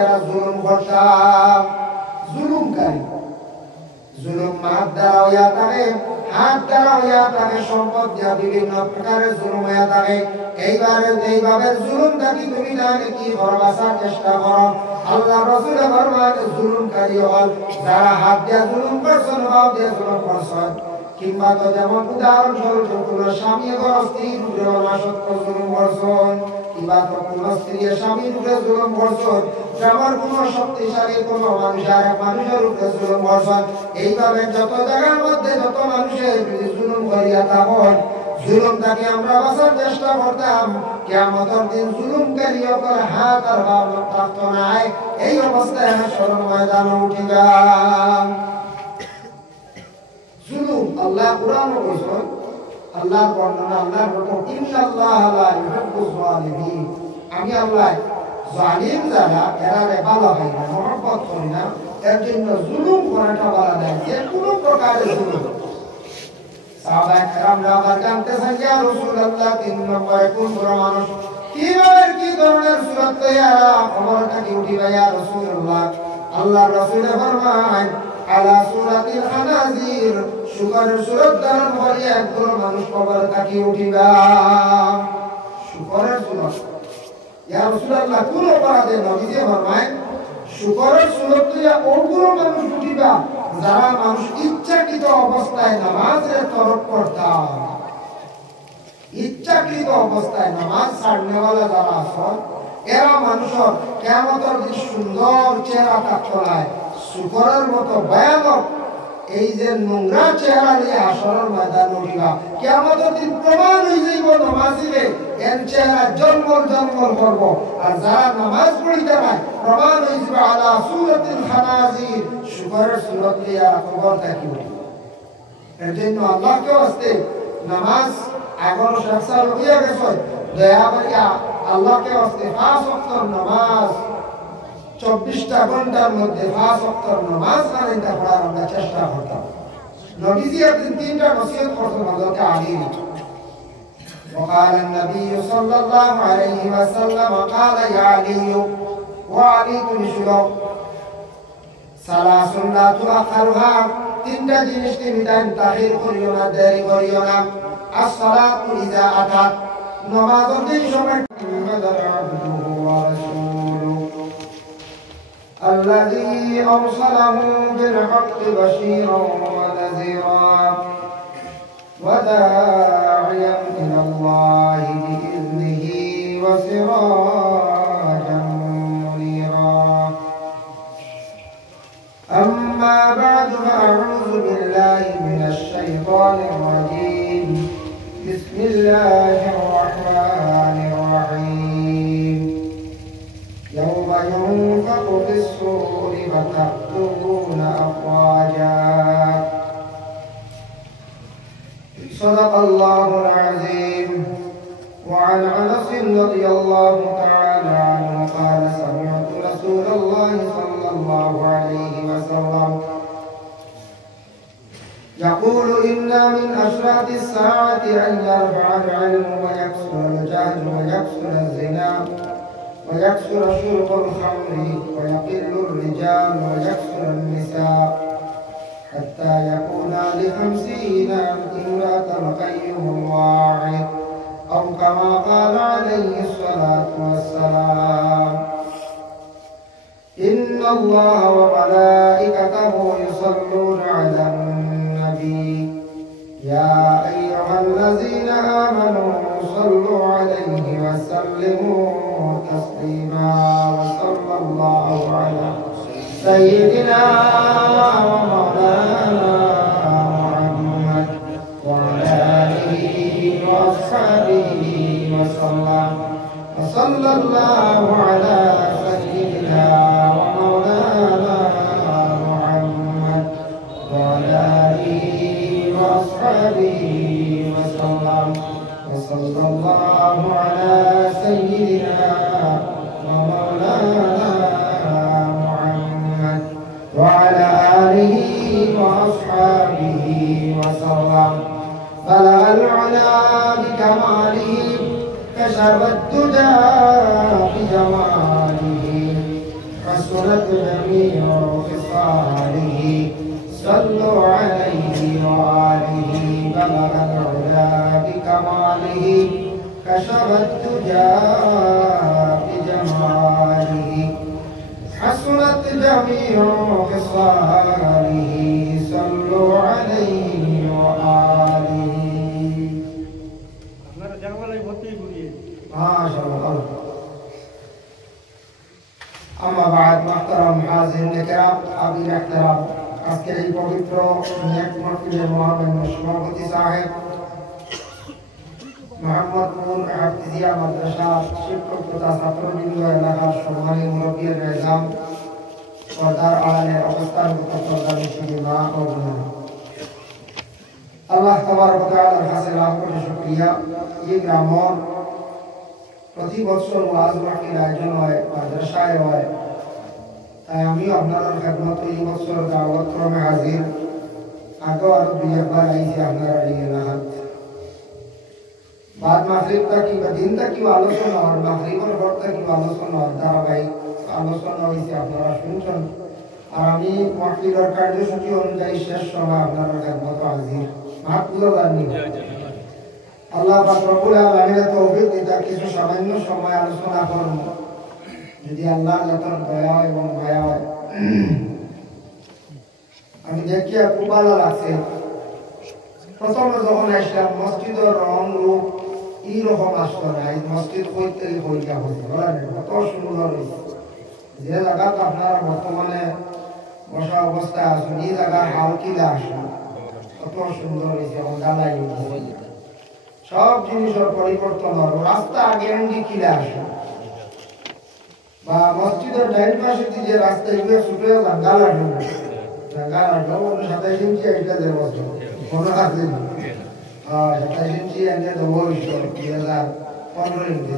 এরা জুলুম করতাম। জুলুমকারী, জুলুম হাত দ্বারা হইয়া থাকে, হাত দ্বারা হইয়া থাকে, সম্পদ দিয়া বিভিন্ন প্রকারের জুলুম হইয়া থাকে। এইভাবে জুলুমটা কি তুমি তাহলে কি করো, বাঁচার চেষ্টা করো। আল্লাহ রাসূল ফরমান জুলুমকারী হল যারা হাত দিয়া জুলুম করছেন, হাত দিয়া জুলুম করছেন, কিংবা তো যেমন উদাহরণস্বরূপ কোনো স্বামী ঘর স্ত্রীর উপরে অনাসক্ত জুলুম করছেন, কিংবা তো কোনো স্ত্রী স্বামীর উপরে জুলুম করছেন, যেমন কোনো শক্তিশালী কোনো মানুষ আর এক মানুষের উপরে জুলুম করছেন। এইভাবে যত জায়গার মধ্যে যত মানুষের জুলুম করিয়া থাকুন, জুলুমটাকে আমরা বাঁচার চেষ্টা করতাম। কিয়ামতের দিন জুলুমকারী ওপর হাত আর বাম থাকতো না। এই অবস্থায় হাসরের ময়দানে উঠিবা। জুলুম আল্লাহ কুরআনে বলেছেন, আল্লাহর বর্ণনা, আল্লাহর রকম ইন্নাল্লাহা লা ইউহিব্বুজ জালিমিন। আমি আল্লাহ জালিম যারা এরারে ভালো পাই না, মহব্বত করি না। এর জন্য জুলুম করাটা ভালো না, যে কোনো প্রকারের জুলুম। সাহাবায়ে কেরামরা আবার জানতেছেন, ইয়া রাসূলুল্লাহ, 3 নম্বরে কোন মানুষ কিভাবে কি ধরনের সুরত তৈয়ারা খবরটা কি উঠিবা ইয়া রাসূলুল্লাহ। আল্লাহর রাসূল ফরমান আলা সূরাতিল খানাজির, শুকরের সূরত ধারণ করে একজন মানুষ খবরটা কি উঠিবা। শুকরের সূরত, ইয়া রাসূলুল্লাহ, কোন অপরাধে নবীজি ফরমান শুকরের সূরত দিয়া ওগুলো মানুষ উঠিবা যারা মানুষ ইচ্ছাকৃত অবস্থায় নামাজের তরক করতাম। ইচ্ছাকৃত অবস্থায় নামাজ ছাড়নেওয়ালা যারা আছেন, এরা মানুষের কিয়ামতের দিন সুন্দর চেহারা থাকতো না, শুকরের মতো ভয়ানক এই যে নোংরা চেহারা নিয়ে হাসরের ময়দানে উঠিবা। কিয়ামতের দিন প্রমাণ হয়ে যাইব নামাজিরে এর চেহারা জলমল জলমল করবো। আর যারা নামাজ পড়িতে নাই প্রমাণ হয়ে যাবে আলা সূরাতিল খানাজির, শুকরের সূরত নিয়ে খবর থাকি উঠিব। এর জন্য আল্লাহকে আসতে নামাজ এখনো শেষ হইয়া গেছে, দয়া করিয়া আল্লাহকে আসতে 5 ওয়াক্ত নামাজ 24টা ঘন্টার মধ্যে 5 ওয়াক্ত নামাজ কায়েম করার আমরা চেষ্টা করতাম। নবীজি একদিন 3টা নসিহত করতেন হযরত আলী। وقال النبي صلى الله عليه وسلم قال يا علي وعلي تنشلو ثلاث لا تؤخرها, 3টা জিনিস তুমি তাখির করিও না, দেরি করিও না। الصلاة إذا أتت, নামাজের যেই সময় الذي أرسله بالحق بشيرا ونذيرا وداعيا إلى الله بإذنه وسراجا منيرا. أما بعد فأعوذ بالله من الشيطان الرجيم. بسم الله الرحمن الرحيم. يوم ينفخ في الصور فتأتون أفواجا. صدق الله العظيم. وعن أنس رضي الله تعالى عنه قال سمعت رسول الله صلى الله عليه وسلم يقول إن من أشراط الساعة أن يرفع العلم ويكثر الجهل ويكثر الزنا ويكثر شرب الخمر ويقل الرجال ويكثر النساء حتى يكون ل50 امرأة القيم الواعظ أو كما قال عليه الصلاة والسلام. إن الله وملائكته يصلون على النبي يا أيها الذين آمنوا صلوا عليه وسلموا تسليما. وصلى الله على سيدنا ومولانا محمد وعلى آله وأصحابه وسلم. وصلى الله على سيدنا ومولانا محمد وعلى آله وأصحابه وسلم. وصلى الله على سيدنا ومولانا محمد وعلى آله وأصحابه وسلم. بلغ العلا بكماله كشف الدجى بجماله حسنت جميع خصاله صلوا عليه وآله بلغ العلا بكماله كشف الدجى بجماله حسنت جميع خصاله صلوا عليه وآله ما شاء الله. أما بعد محترم حاضرین کرام قابل احترام আজকের এই পবিত্র নেক মাহফিলের মহামান্য সভাপতি সাহেব মোহাম্মদপুর হাফিজিয়া মাদ্রাসা শিক্ষক তথা ছাত্রবৃন্দ এলাকার সম্মানী মুরব্বির নিজাম পর্দার আড়ালের অবস্থানগত শ্রদ্ধাশীল মা ও বোনেরা, আল্লাহ তাবারক ওয়া তাআলার কাছে লাখ কোটি শুকরিয়া। এই গ্রামের প্রতি বছর ওয়াজ মাহফিল আয়োজন হয়, মাদ্রাসায় হয়, তাই আমি আপনাদের খেদমত এই বছর দাওয়াত ক্রমে হাজির। আগেও আরো দুই একবার আইছি আপনারা এই এলাকাত। বাদ মাগরিব কি বা দিন কি আলোচনা হয়, মাগরিবের পর কি আলোচনা হয়, ধারাবাহিক আলোচনা হয়েছে, আপনারা শুনছেন। আর আমি মাহফিলের কার্যসূচি অনুযায়ী শেষ সময় আপনারা খেদমত হাজির। মাফ করে জানি আল্লাহ পাক রব্বুল আলামিনের তৌফিক দিতা কিছু সামান্য সময় আলোচনা করব, যদি আল্লাহ যতন দয়া এবং মায়া হয়। আমি দেখিয়া খুব ভালো লাগছে। প্রথমে যখন আসলাম মসজিদের রং রূপ এইরকম আসতো না, এই মসজিদ হইতে হইয়া হইতে কত সুন্দর হয়েছে। যে জায়গাতে আপনারা বর্তমানে বসা অবস্থায় আসুন, এই জায়গার হাল কিলা আসুন, কত সুন্দর হয়েছে। এখন জ্বালাই সব জিনিসের পরিবর্তন হবে। রাস্তা আগে এন্ডি কিলা আসুন বা মসজিদের ডাইন পাশে যে রাস্তা এগুলো ছুটে জাঙ্গাল আঠো সাথে শুনছি এটা যে বছর কোনো আছে 27 ইঞ্চি এনে দেবো 2015 ইঞ্চি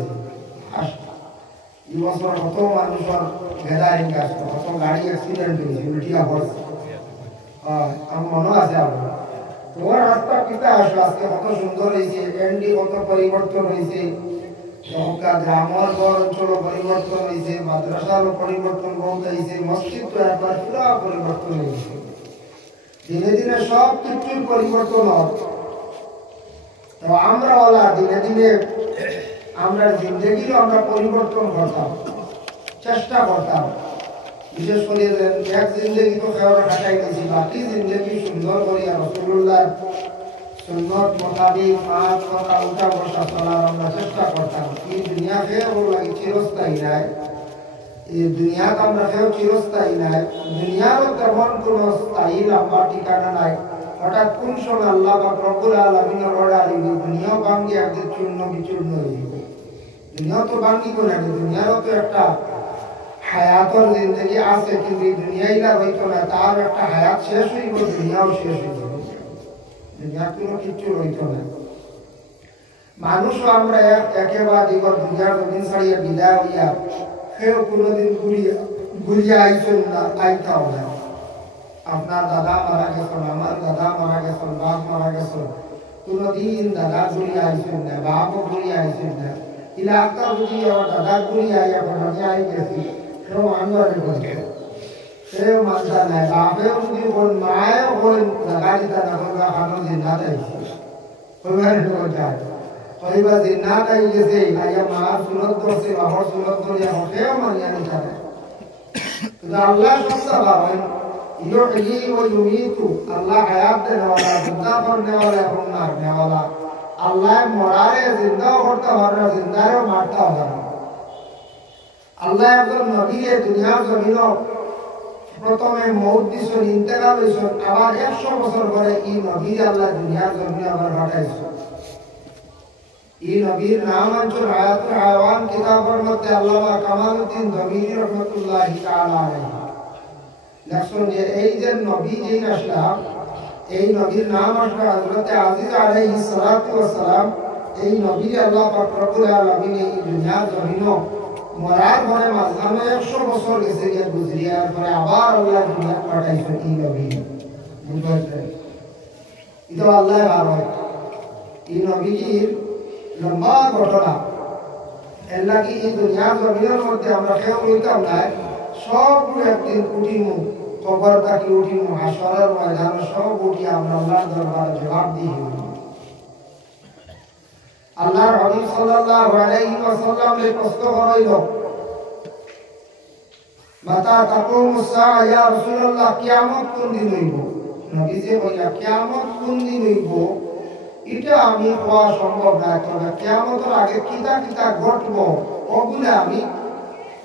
এই বছর কত মানুষের গ্যাদারিং আসতো, কত গাড়ি অ্যাক্সিডেন্ট হয়েছে, উল্টিয়া পড়ছে। আমার মনে আছে আপনার তোমার রাস্তা পিতা আসলো আজকে কত সুন্দর হয়েছে, এন্ডি কত পরিবর্তন হয়েছে, গ্রামের অঞ্চল পরিবর্তন হয়েছে, মাদ্রাসারও পরিবর্তন বহুত হয়েছে, মসজিদ তো একবার পুরা পরিবর্তন হয়েছে। দিনে দিনে সব কিছুর পরিবর্তন হবে। তো আমরা ওলা দিনে দিনে আমরা জিন্দগিরও আমরা পরিবর্তন করতাম, চেষ্টা করতাম। বিশেষ করে এক জিন্দগি তো খেয়াল কাটাই গেছি, বাকি জিন্দগি সুন্দর করিয়া রাসূলুল্লাহ সুন্নত মোতাবিক পাঁচ কথা উঠা বসা চলার আমরা চেষ্টা করতাম। এই দুনিয়া খেয়েও লাগে চিরস্থায়ী নাই, এই দুনিয়াতে আমরা খেয়েও চিরস্থায়ী নাই, দুনিয়ারও তেমন কোন স্থায়ী লম্বা ঠিকানা নাই। হঠাৎ কোন সময় আল্লাহ বা রব্বুল আলামিনের অর্ডার দিবে দুনিয়াও ভাঙ্গি একদিন চূর্ণ বিচূর্ণ হয়ে যাবে। দুনিয়া তো ভাঙ্গি করে না, দুনিয়ারও তো একটা হায়াতর জিন্দগি আছে, কিন্তু এই দুনিয়াই না হইতো না, তার একটা হায়াত শেষ হইব, দুনিয়াও শেষ হয়ে যাবে, দুনিয়ার কোনো কিচ্ছু হইতো না। মানুষও আমরা একেবারে দুনিয়ার জমিন ছাড়িয়ে বিদায় হইয়া সেও কোনোদিন ঘুরিয়া আইসেন না, আইতাও না। আপনার দাদা মারা গেছেন, আমার দাদা মারা গেছেন, বাপ মারা গেছেন, কোনোদিন দাদা ঘুরিয়া আইসেন না, বাপও ঘুরিয়া আইসেন না। ইলা আক্কা বুঝি আমার দাদা ঘুরিয়া আইয়া আমি আই গেছি, সেও আন্দোলন করছে, সেও মানতা নাই। বাপেও যদি কোন মায়েও কোন দাদা দিতা না করবা খানো জিন্নাত আইছে, কইবার যায় কইবা জিন্নাত আই গেছে, আইয়া মার সুরত করছে, বাবার সুরত করিয়া সেও মানিয়া নিতা নাই। কিন্তু আল্লাহ সবটা ভাবেন ইউহয়ি ওয়া ইউমীতু, আল্লাহ হায়াত দেনে ওয়ালা, জিন্দা করনে ওয়ালা এবং মারনে ওয়ালা। আল্লাহ মরারে জিন্দাও করতে পারে, জিন্দারেও মারতে পারে। আল্লাহ একজন নবীকে দুনিয়ার জমিনও প্রথমে মউত দিছেন, ইন্তেকাল হইছেন, আবার 100 বছর পরে এই নবীর আল্লাহ দুনিয়ার জমিনে আবার পাঠাইছেন। এই নবীর নাম আনছেন হায়াতুল হায়াওয়ান কিতাবের মধ্যে আল্লামা কামালউদ্দিন জমিরি রহমাতুল্লাহি তাআলা আলাইহি লেখছেন যে এই যে নবী যেই আসলাম, এই নবীর নাম আসলে হযরত আজিজ আলাইহিস সালাতু ওয়াস সালাম। এই নবী আল্লাহ পাক রব্বুল আলামিন এই দুনিয়ার জমিনও মরার পরে মাঝখানে 100 বছর গেছে গিয়ে গুজরিয়ার পরে আবার আল্লাহ দুনিয়া পাঠাইছেন এই নবী। বুঝলেন, এটা আল্লাহ ভালো। এই নবীর লম্বা ঘটনা এর লাগি এই দুনিয়ার জমিনের মধ্যে আমরা কেউ লইতাম না, সবগুলো একদিন উঠিমু, কবর থাকি উঠিমু, হাসরের ময়দানে সব উঠি আমরা আল্লাহর দরবারে জবাব দিই। আল্লাহর হাবিব সাল্লাল্লাহু আলাইহি ওয়াসাল্লাম এর প্রশ্ন হইল, মাতা তাকুমুস সাআ ইয়া রাসূলুল্লাহ, কিয়ামত কোন দিন হইব? নবীজি বললেন, কিয়ামত কোন দিন হইব এটা আমি হওয়া সম্ভব না, তবে কিয়ামতের আগে কিতা কিতা ঘটব ওগুলো আমি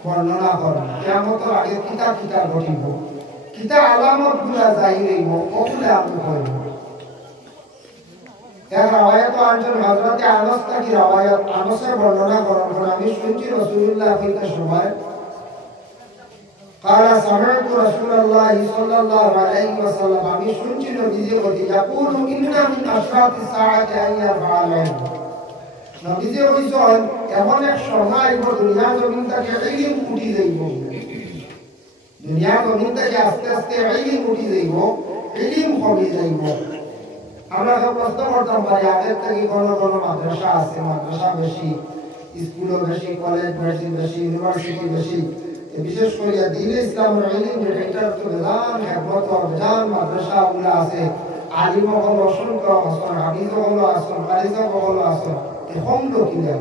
বর্ণনা করব। কিয়ামতের আগে কিতা কিতা ঘটিব, কিতা আলামত গুলা জাহির হইব ওগুলো আমি কইব। এক রাওয়ায়াত আনছেন হযরত আনাস থেকে, রাওয়ায়াত আনাসের বর্ণনা করেন, আমি শুনছি রাসূলুল্লাহ ফিরতে সময় قال سمعت رسول الله صلى الله عليه وسلم, আমি শুনছি নবীজি বলি, يقول إن من أشراط الساعة أن يرفع العلم, নবীজি বলেন এমন এক সময় আইব দুনিয়া জমিন থেকে ইলম উঠি যাইব, দুনিয়া জমিন থেকে আস্তে আস্তে ইলম উঠি যাইব, ইলম কমে যাইব। আমরা সব প্রশ্ন করতাম পারি, আগের থেকে কোনো কোনো মাদ্রাসা আছে, মাদ্রাসা বেশি, স্কুলও বেশি, কলেজ বেশি, ইউনিভার্সিটি বেশি, বিশেষ করে দ্বীন ইসলামের ইলম যেটা, এটার তো বেজান খেদমত ও বেজান মাদ্রাসাগুলো আছে, আলিম হল অসংখ্য আসন, হাফিজ হল আসন, কারিজা হল আসন, এরকম লোকিলে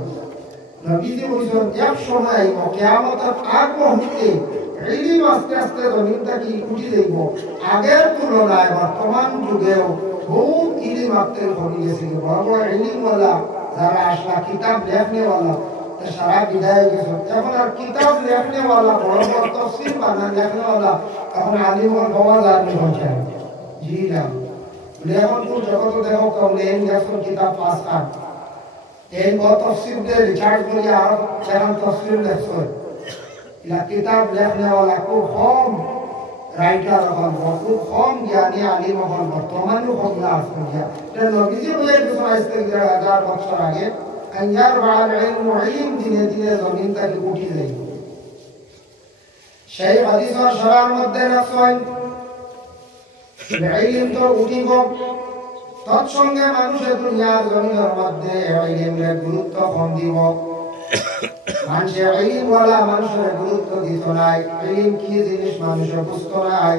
নবীজি বলছেন এক সময় আইব কিয়ামতের আগ মুহূর্তে ইলম আস্তে আস্তে জমিন থেকে উঠি যাইব। আগের তুলনায় বর্তমান যুগেও বহুত ইলম আপনি কমে গেছে, বড় বড় ইলমওয়ালা যারা আসলা, কিতাব লেখনেওয়ালা সারা বিদায় গেছে, এখন আর কিতাব লেখনেওয়ালা, বড় বড় তফসির বানান লেখনেওয়ালা এখন আলিম হওয়া যায় না। জি না, এখন তো জগত দেখো কমলেন গেছেন কিতাব পাস খান, এই তফসির দিয়ে রিচার্জ করিয়া আর এখন তফসির লেখছেন, কিতাব লেখনেওয়ালা খুব কম, রাইটার হল খুব কম, জ্ঞানী আলিম হল বর্তমানেও হল্লা আসন। নবীজি বলে গেছেন আজ থেকে 1000 বছর আগে, দিনে দিনে জমিন থেকে উঠি যাই। সেই হাদিসের সরার মধ্যে রাখছেন ইলম তো উঠিব, তৎসঙ্গে মানুষের দুনিয়ার জমিনের মধ্যে ইলমের গুরুত্ব কম দিব। মানুষের ইলমওয়ালা মানুষের গুরুত্ব দিত নাই, ইলম কি জিনিস মানুষের বুঝত নাই,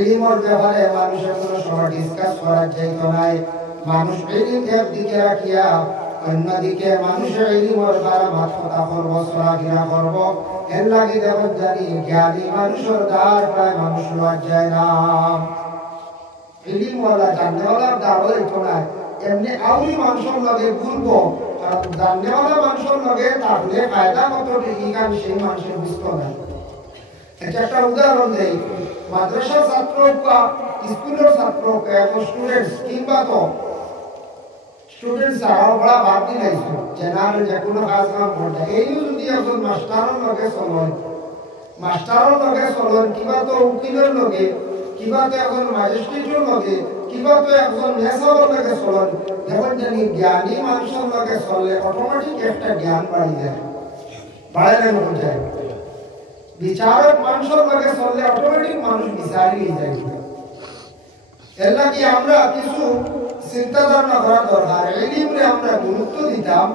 ইলমের ব্যাপারে মানুষের কোনো সময় ডিসকাস করা যাইত নাই। মানুষ ইলমকে দিকে রাখিয়া অন্যদিকে মানুষের ইলমের দ্বারা মাথা করবো, চলাফেরা করবো, এর লাগে দেখো জানি জ্ঞানী মানুষের দ্বার প্রায় মানুষ লওয়া যায় না। ইলমওয়ালা জাননেওয়ালার দ্বারও একটু নাই, এমনি আউলি মানুষের লগে ঘুরবো, কারণ জাননেওয়ালা মানুষের লগে থাকলে ফায়দা কত ঠিকই কারণ সেই মানুষের বুঝতে নাই। একটা উদাহরণ দেই, মাদ্রাসার ছাত্র বা স্কুলের ছাত্র এখন স্টুডেন্টস কিংবা তো স্টুডেন্টস আরো বড় বাদ দিলাইছো জেনারেল যে কোনো কাজ কাম করতে, এই যদি একজন মাস্টারের লগে চলন, মাস্টারের লগে চলন, কিবা তো উকিলের লগে, কিবা তো একজন ম্যাজিস্ট্রেটের লগে, কিবা তো একজন মেসারের লগে চলন, দেখুন জানি জ্ঞানী মানুষের লগে চললে অটোমেটিক একটা জ্ঞান বাড়ি যায়, বাড়ালে মনে যায়। বিচারক মানুষের লগে চললে অটোমেটিক মানুষ বিচারই যায়। এর লাগে আমরা কিছু চিন্তা ধারণা করা দরকার, ইলমে আমরা গুরুত্ব দিতাম,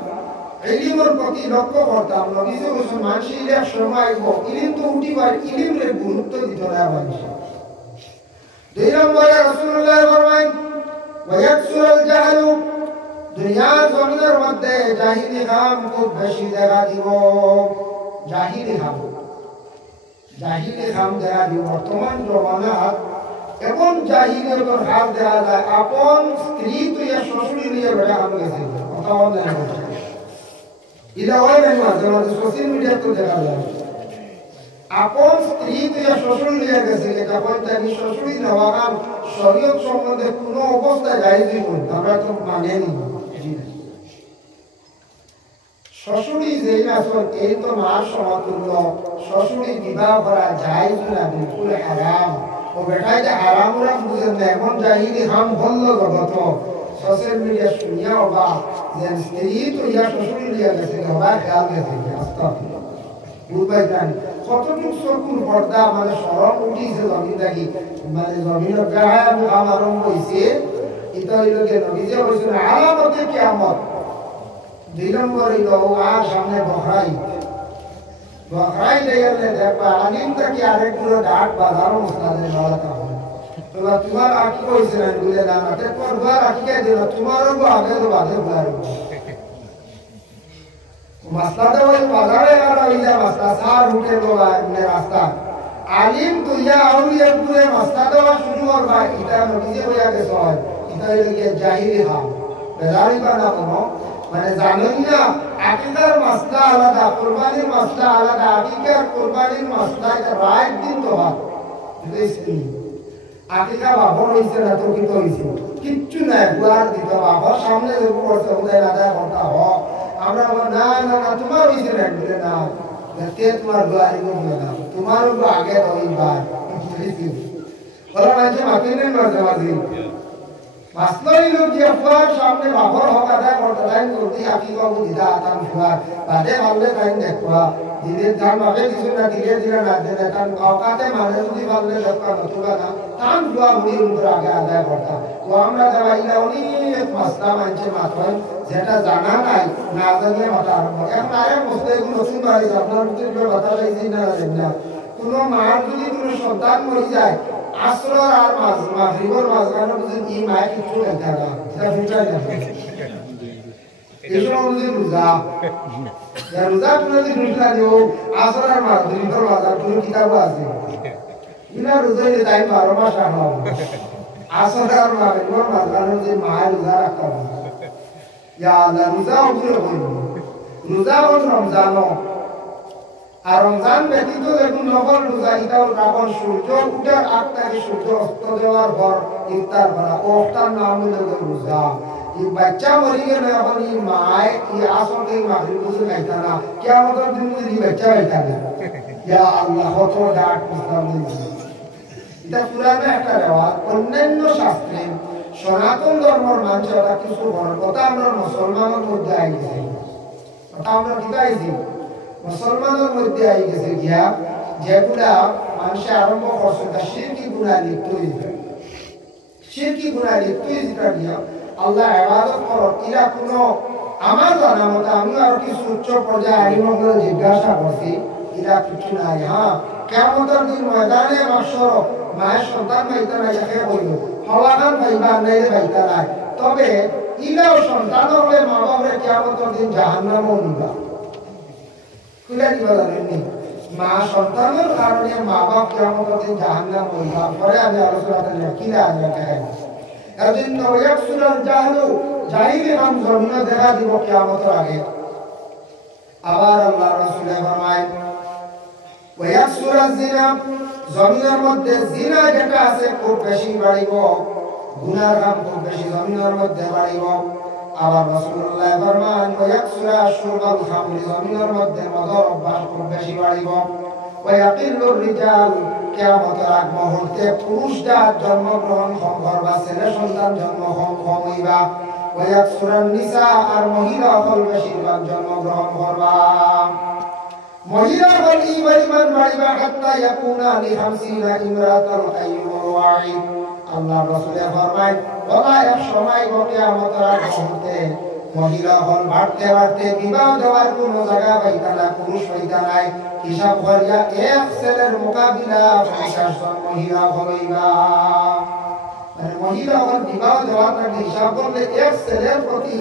ইলমের প্রতি লক্ষ্য করতাম। নবীজি বলেছেন মানুষের এক সময় ইলম তো উঠিবার, ইলমের গুরুত্ব দিত না মানুষ। 2 নম্বরে রাসূলুল্লাহ ফরমায়েন ওয়ায়াকসুরুল জাহলু, দুনিয়ার জমিনের মধ্যে জাহিলি কাম খুব বেশি দেখা দিব। জাহিলি কাম দেখা দিব। বর্তমান জমানাত এমন জাহিলিয়তের হাল দেখা যায়, আপন স্ত্রী তো ইয়া শ্বশুরি নিয়ে বেটা কাম গেছে, কথা বলে না এটা হয় না, মাঝে মাঝে সোশ্যাল মিডিয়া তো দেখা যায়, আপন স্ত্রী তো ইয়া শ্বশুর নিয়ে গেছে, যখন তাকে শ্বশুরি নেওয়া কাম শরীয়ত সম্বন্ধে কোনো অবস্থায় জায়েজ নয়, আমরা তো মানে নি। শ্বশুরি যেই আসল এই তো মার সমতুল্য, শ্বশুরি বিবাহ করা জায়েজ না, বিলকুল হারাম। ও বেটাই যে হারাম রাম বুঝেন না, এমন জাহিলি হাম বলল জগত সোশ্যাল মিডিয়া শুনিয়া বা যে স্ত্রী তো ইয়া শ্বশুরি নিয়ে গেছে, ওরা খেয়াল গেছে আস্তাগফিরুল্লাহ, বুঝবাই জানি কতটুকু চকুর পর্দা মানে সরম উঠিছে জমিন থাকি, মানে জমিনের গায়ে কাম আরম্ভ হয়েছে। এটা হইল যে নবীজি বলছেন আলামতে কিয়ামত। 2 নম্বর হইল আর সামনে বহরাই, বকরাই দেয়ালে দেখবা আলিম থেকে আরেকগুলো ডাক বাজারও মুস্তাদের বাড়াতে হবে তোমার তোমার আকি কইছে না বলে জানাতে তোমার ঘর আকিকে দিল তোমারও আগে তো বাদে ঘর মাসলাতে ওই বাজারে আর ওই যা মাসলা সার উঠে দেওয়া এমনি রাস্তা আলিম তুইয়া আউলিয়া পুরে মাসলা দেওয়া শুরু করবা এটা নবীজি হইয়া গেছে হয় এটা হইলে জাহিরি হাম বেজারি বানা কোনো মানে জানেন না আকিদার মাসলা আলাদা কুরবানির মাসলা আলাদা আকিকার কুরবানির মাসলা এটা রাইট দিন তো হয় বুঝেছেন আকিকা বাবর হইছে না তো কি হইছে কিচ্ছু নাই বুয়ার দিতে বাবর সামনে যে করতে উদয় আদায় করতে হ আমরা না না না তোমার হইছে না বলে না তে তোমার বুয়ারি কো না তোমার আগে হই ভাই বুঝেছেন বলা মানে মাতিনেন মাঝে মাঝে মাসলাই লোক যে ফুয়ার সামনে বাবর হক আদায় করতে লাইন করতে আকিকা বুঝিদা আতাম ফুয়ার বাদে ভাবলে টাইম দেখবা ধীরে ধান ভাবে কিছু না ধীরে ধীরে না দেন কারণ অকাতে মানে যদি ভাবলে দরকার নতুবা না তাম ফুয়া মুড়ির উপর আগে আদায় করতা তো আমরা দেওয়াইলা অনেক মাসলা মানছে মাথায় যেটা জানা নাই না জানিয়ে মাথা আরম্ভ এখন আরে মস্তে এগুলো নতুন বাড়ি আপনার ভিতরে কথা লাইছি না না কোনো মার যদি কোনো সন্তান মরে যায় আসর আর মাগরিবের মাঝখানে বুঝেন এই মায়ের কিছু লেখা না এটা বুঝাই না এই সময় বুঝেন রোজা রোজা কোনো দিন রোজা দিও আসর আর মাগরিবের মাঝখানে কোনো কিতাব আছে ইনা রোজা নিয়ে টাইম 12 মাস রাখা হবে আসর আর মাগরিবের মাঝখানে যে মায়ের রোজা রাখা হবে ইয়া আল্লাহ রোজা উপরে হইল রোজা হল রমজানও আর রমজান ব্যতীত দেখুন নফল রোজা ইতাও রাবণ সূর্য উঠার আগ থেকে সূর্য অস্ত যাওয়ার পর ইফতার করা ওটার নাম হলো রোজা এই বাচ্চা মরে গেলে এখন এই মায় এই আসলে মাগরিব বুঝে খাইতা না কিয়ামতের দিন বুঝে এই বাচ্চা খাইতা না ইয়া আল্লাহ কত ডাক ইসলাম এটা পুরানো একটা রেওয়াজ অন্যান্য শাস্ত্রে সনাতন ধর্মের মানুষেরা কিছু কথা আমরা মুসলমানের মধ্যে আই গেছি কথা আমরা কি গাইছি মুসলমানের মধ্যে আই গেছে গিয়া যেগুলা মানুষে আরম্ভ করছে তা শিরকি গুনাহ লিপ্ত হয়েছে শিরকি গুনাহ লিপ্ত হয়েছে গিয়া আল্লাহ ইবাদত করো এরা কোনো আমার জানা মতো আমি আরো কিছু উচ্চ পর্যায়ে আলিমদের জিজ্ঞাসা করছি এরা কিছু নাই হ্যাঁ কিয়ামতের দিন ময়দানে মাশর মায়ের সন্তান পাইতা নাই যাকে বলল হওয়াগান পাইবা নাই পাইতা নাই তবে ইলাও সন্তান হলে মা বাবার কিয়ামতের দিন জাহান্নামও নিবা কুলা দিবা জানেননি মা সন্তানের কারণে মা বাপ কিয়ামতের দিন জাহান্নাম হইবা পরে আমি আলোচনা করলাম কিলা আজকে দেখাই এজন্য ইয়াকসুরাল জাহলু জাহিলি নাম জমিনে দেখা দিব কিয়ামতের আগে আবার আল্লাহ রাসূল ফরমায় ওয়ায়াকসুরাল জিনা জমিনের মধ্যে জিনা যেটা আছে খুব বেশি বাড়িব গুনার কাম খুব বেশি জমিনের মধ্যে বাড়িব আবার রাসূলুল্লাহ ফরমান ওয়ায়াকসুরা শুরবাল খামরি জমিনের মধ্যে মদের অভ্যাস খুব বেশি বাড়িব ওয়ায়াকিল্লুর রিজাল কিয়ামতের আগ মুহূর্তে পুরুষরা জন্মগ্রহণ করবা বা ছেলে সন্তান জন্ম হইবা ওয়ায়াকসুরান নিসা আর মহিলা হল বেশিরভাগ জন্মগ্রহণ করবা মহিলা হল এই পরিমাণ বাড়িবা হাত্তা ইয়াকুনা লি 50 ইমরাতাল আইয়ুর ওয়াহিদ আল্লাহ রাসূল ফরমায় ওলা এক সময় কিয়ামতের আগ মুহূর্তে মহিলা হল বাড়তে বাড়তে বিবাহ দেওয়ার কোনো জায়গা পাইতা না পুরুষ পাইতা নাই হিসাব করিয়া এক ছেলের মোকাবিলা 50 জন মহিলা হইবা মানে মহিলা হল বিবাহ দেওয়ার নাকি হিসাব করলে এক ছেলের প্রতি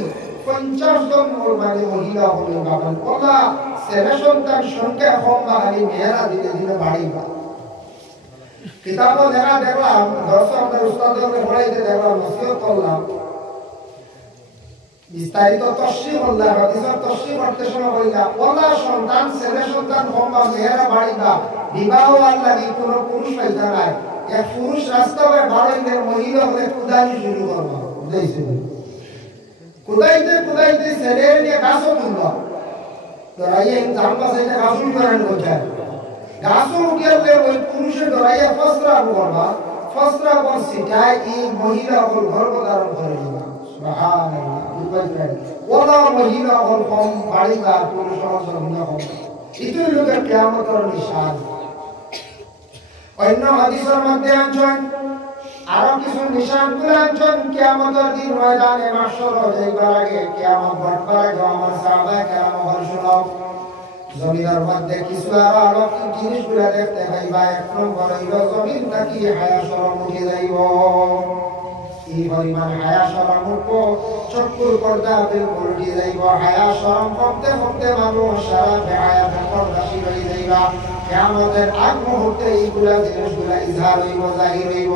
50 জন মানে মহিলা হইবা ওলা ছেলে সন্তান সংখ্যা কম বা খালি মেয়েরা ধীরে ধীরে বাড়িবা কিতাবও দেখলাম দর্শকদের উস্তাদকে পড়াইতে দেখলাম নসিহত করলাম বিস্তারিত তফসির আল্লাহ হাদিসের তফসির করতে শোনা হইলা ওলা সন্তান ছেলে সন্তান কম বা মেয়েরা বাড়িবা বিবাহ আল্লাহ কি কোনো পুরুষ পাইতা নাই এক পুরুষ রাস্তায় বাড়াইলে মহিলা হলে কুদানি শুরু করবা বুঝাইছেন কুদাইতে ছেলে নিয়ে গাছও তুলবা দরাইয়া জাম পাশাইতে গাছও করেন বোঝায় গাছও উঠিয়ালে ওই পুরুষের দরাইয়া ফসরা করবা ফসরা পর সিটাই এই মহিলা হল গর্ভধারণ করে দিবা সুবহানাল্লাহ ওলা মহিলা হল কম বাড়িবা পুরুষ জন্ম হবে এটাই লোকের কিয়ামতের নিশান অন্য হাদিসের মধ্যে আনছেন আরো কিছু নিশানগুলো আনছেন কিয়ামতের দিন ময়দানে মাশর যাইবার আগে কিয়ামত ঘটবার আগে আমার সাহাবায়ে কেরাম হল শুনো জমিনের মধ্যে কিছু আরো অলৌকিক জিনিসগুলো দেখতে পাইবা। এক নম্বর হইল জমিন নাকি হায়া শরম উঠে যাইব। এই পরিমাণ হায়া শরম উঠবো, চক্ষুর পর্দা বিলকুল উঠে যাইব। হায়া শরম কমতে কমতে মানুষ সারা বেহায়াতে পর্দাশীল হয়ে যাইবা। কিয়ামতের আগ মুহূর্তে এইগুলা জিনিসগুলা ইজহার হইব, জাহির হইব।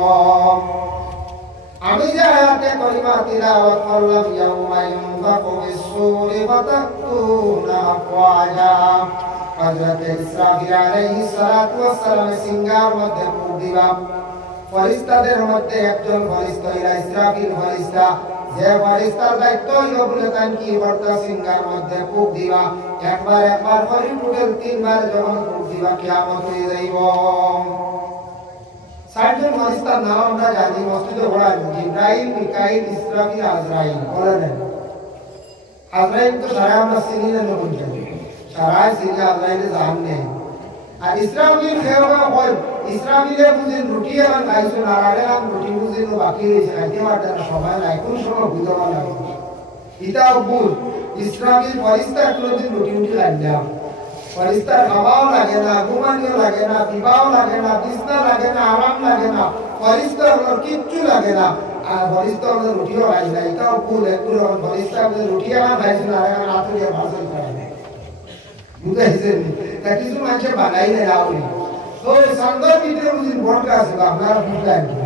আমি যে আয়াতে কালিমা তিলাওয়াত করলাম, ইয়াউমা ইউনফাখু ফিস-সূরি ফাতাকুনা আফওয়াজা। হযরত ইসরাফিল আলাইহিস সালাতু ওয়াস সালাম সিংহার মধ্যে ফুঁক দিবা। ফেরেশতাদের মধ্যে একজন ফেরেশতা হইলা ইসরাফিল ফেরেশতা, যে ফেরেশতার দায়িত্ব হইল বলে তান কি বর্তা সিংহার মধ্যে ফুঁক দিবা। একবার করে টোটাল 3 বার যখন ফুঁক দিবা কিয়ামত হয়ে যাইব। 60 জন ফেরেশতার নাম আমরা জানি, মসজিদে পড়া জিবরাইল, মিকাইল, ইসরাফিল, আজরাইল। বলেন আজরাইল তো সারা আমরা চিনি না, নতুন জানি সারা চিনি, আজরাইল জানে। আর ইসরাফিল খেওয়া হয়, ইসরাফিলে বুঝিন রুটি আর খাইছো না, আর আম রুটি বুঝিন বাকি রয়েছে, খাইতে পারতে না, সময় নাই, কোন সময় বুঝতে লাগে এটা বুঝ। ইসরাফিল ফেরেশতা কোনদিন রুটি খাই না, ফেরেশতার খাওয়াও লাগে না, ঘুমানিও লাগে না, পিবাও লাগে না, বিছনা লাগে না, আরাম লাগে না, ফেরেশতার কিচ্ছু লাগে না। আর ফেরেশতা রুটিও খাই না, এটাও ভুল। একটু ফেরেশতা রুটি আর খাইছো না, আর রাতে দিয়ে ভাষণ খাই না, বুঝাইছেন? তা কিছু মানুষে বানাই নেই রাউলি। তো সান্দর ভিতরে বুঝি ভরকা আছে, আপনারা বুঝলেন কি?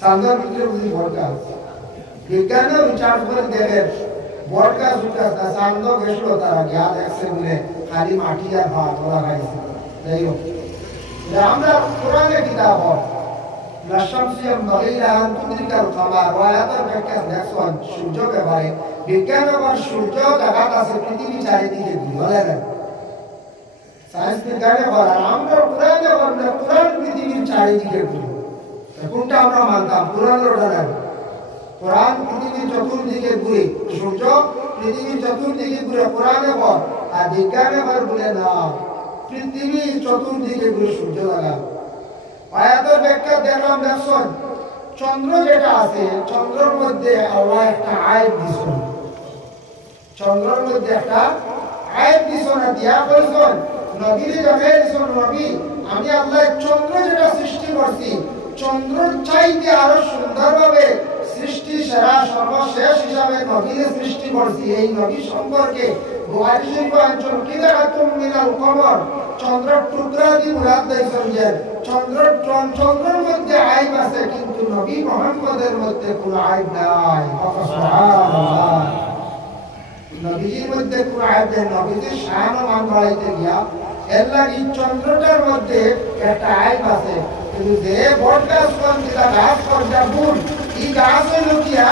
সান্দর ভিতরে বুঝি ভরকা আছে। বিজ্ঞানের রিচার্জ করে দেখেন ভরকা সুটা সান্দ গেছিল, তারা গিয়া দেখছে বলে খালি মাটি আর ভাত ওরা খাইছে। যাই হোক, আমরা কোরআনে কিতাব হয় লাশামসিয়াম বাগিরা তুদ্রিকাল কামার ওয়ালাতার ব্যাখ্যা দেখছেন সূর্য ব্যাপারে। বিজ্ঞান আবার সূর্য জায়গাটা আছে পৃথিবী চারিদিকে ঘুরে। সায়েন্স বিজ্ঞানে বলা, আমরা কোরআনে বললে কোরআন পৃথিবীর চারিদিকে ঘুরে। কোনটা আমরা মানতাম? কোরআনের ওটা না, কোরআন পৃথিবীর চতুর্দিকে ঘুরে, সূর্য পৃথিবীর চতুর্দিকে ঘুরে কোরআনে বল। আর বিজ্ঞানে বল বলে না, পৃথিবীর চতুর্দিকে ঘুরে সূর্য লাগা। আয়াতের ব্যাখ্যা দেখলাম, দেখছেন চন্দ্র যেটা আছে, চন্দ্রের মধ্যে আল্লাহ একটা আয়াত দিছেন, চন্দ্রের মধ্যে একটা আয়াত দিছেন, দিয়া বলছেন নবীর জানাই দিছেন, নবী আমি আল্লাহ চন্দ্র যেটা সৃষ্টি করছি, চন্দ্রের চাইতে আরো সুন্দরভাবে সৃষ্টি সেরা সর্বশেষ হিসাবে নবীর সৃষ্টি করছি। এই নবী সম্পর্কে বুখারী শরীফ অঞ্চল কি দেখা তুমি মিনাল কমর, চন্দ্রের টুকরা দিয়ে মুরাদ দিয়েছেন যে চন্দ্রের মধ্যে আইব আছে, কিন্তু নবী মুহাম্মদের মধ্যে কোনো আইব নাই। সুবহানাল্লাহ, নবীর মধ্যে কোনো আইব নেই। নবীর শান ও মান বাড়াইতে গিয়া এর লাগি চন্দ্রটার মধ্যে একটা আইব আছে। কিন্তু যে বড়গাছ কোন যেটা গাছ পর্যা বুল, এই গাছ হইল গিয়া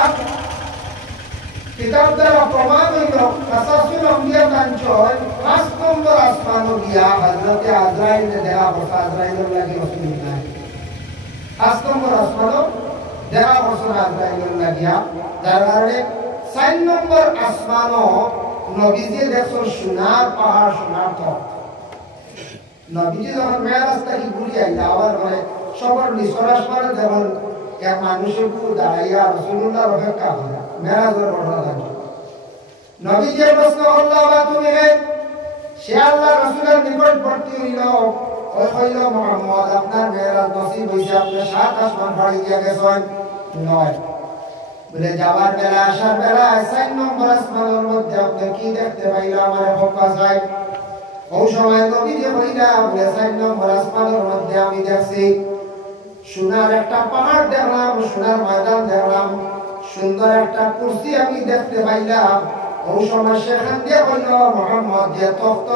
কিতাব দ্বারা প্রমাণ হইল কাসাসুল আম্বিয়া কাঞ্চন 5 নম্বর আসমানও গিয়া হযরতে আজরাইলে দেখা করছে। আজরাইলের লাগি রাসূলুল্লাহ 5 নম্বর আসমানও দেখা করছে আজরাইলের লাগিয়া। যার কারণে 4 নম্বর আসমানও নবীজি দেখছেন সোনার পাহাড়, সোনার তখ্ত। নবীজি যখন মেরাজ থেকে ঘুরে আইলা আবার মানে সবার নিচর আসমানে যেমন এক মানুষের উপর দাঁড়াইয়া রাসূলুল্লাহ অপেক্ষা করে মেরাজের ঘটনা জানতো। নবীজি প্রশ্ন করল, তুমি হে? সে আল্লাহ রাসূলের নিকটবর্তী হইল, ওই কইল মুহাম্মদ আপনার মেরাজ নসিব হইছে, আপনি 7 আসমান পাড়ি দিয়া গেছেন। নয় বলে যাওয়ার বেলা আসার বেলা 4 নম্বর আসমানের মধ্যে আপনি কি দেখতে পাইলা আমারে ফোকাস হয়। ওই সময় নবীজি কইলা বলে 4 নম্বর আসমানের মধ্যে আমি দেখছি সোনার একটা পাহাড় দেখলাম, সোনার ময়দান দেখলাম, সুন্দর একটা কুরসি আমি দেখতে পাইলাম। ওই সময় সেখান দিয়ে কইল মুহাম্মদ যে তখ্ত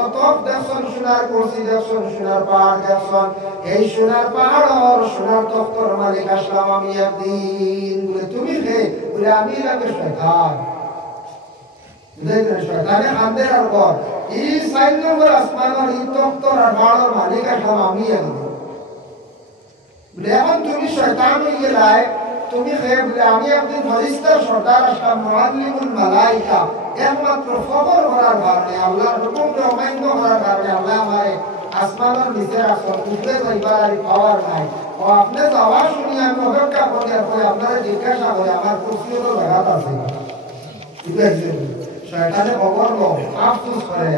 দেখছেন, সোনার কুরসি দেখছেন, সোনার পাহাড় দেখছেন, এই সোনার পাহাড় আর সোনার তখ্তর মালিক আসলাম আমি একদিন। বলে তুমি কে? বলে আমি লাগে শয়তান। শয়তানে খান্দে আর পর এই 4 নম্বর আসমানের এই তখ্তর আর পাহাড়ের মালিক আসলাম আমি একদিন। বলে এখন তুমি শয়তান হয়ে গেলাই, তুমি কে? বলে আমি একদিন ফেরেশতার সর্দার আসলাম, মুআল্লিমুল মালায়েকা। একমাত্র খবর করার কারণে, আল্লাহর হুকুমকে অমান্য করার কারণে আল্লাহ আমারে আসমানের নিচে রাখছেন, উপরে যাইবার আর পাওয়ার নাই। ও আপনি যাওয়া শুনি আমি অপেক্ষা করি, আর আপনারা জিজ্ঞাসা করে আমার কুরসিও তো জায়গা আছে। শয়তানে খবর লো, আফসোস করে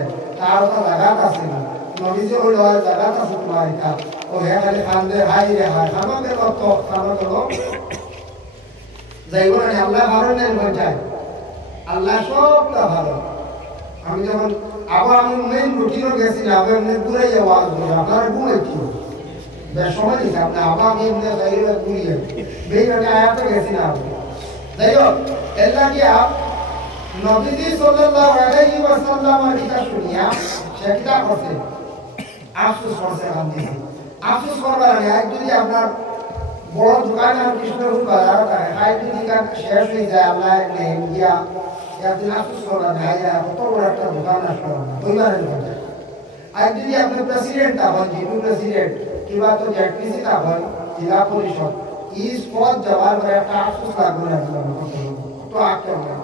তার তো জায়গা আছে না নবীজি হলো আর জায়গা আছে তোমার এটা ও হে খালি খান্দে হাই রে হাই আমাদের কত খাবার হলো যাইব না আল্লাহ ভালো নেন যায় আল্লাহ সবটা ভালো আমি যখন আবার আমি মেইন রুটিনও গেছি না আবার এমনি ঘুরে আওয়াজ বলি আপনারা ঘুমাইছি বেশ সময় দিচ্ছে আপনি আবার আমি এমনি যাইলে ঘুরিয়ে মেইন আয়াতে গেছি না আপনি যাই হোক এর লাগিয়া নবীজি সাল্লাল্লাহু আলাইহি ওয়াসাল্লামের কথা শুনিয়া সে কিতা করছে আফসোস করছে গান্ধীজি আফসোস করবার আগে আজ যদি আপনার বড় দোকান আর কৃষ্ণপুর বাজার থাকে আজ যদি শেষ হয়ে যায় আল্লাহ নেই গিয়া একদিন আফসোস করবার ভাই কত বড় একটা দোকান আসলো পরিবারের মধ্যে আজ যদি আপনি প্রেসিডেন্ট হন জিপি প্রেসিডেন্ট কিংবা তো জেডপিসি হন জেলা পরিষদ এই পদ যাওয়ার পরে একটা আফসোস লাগবে না কত আক্রমণ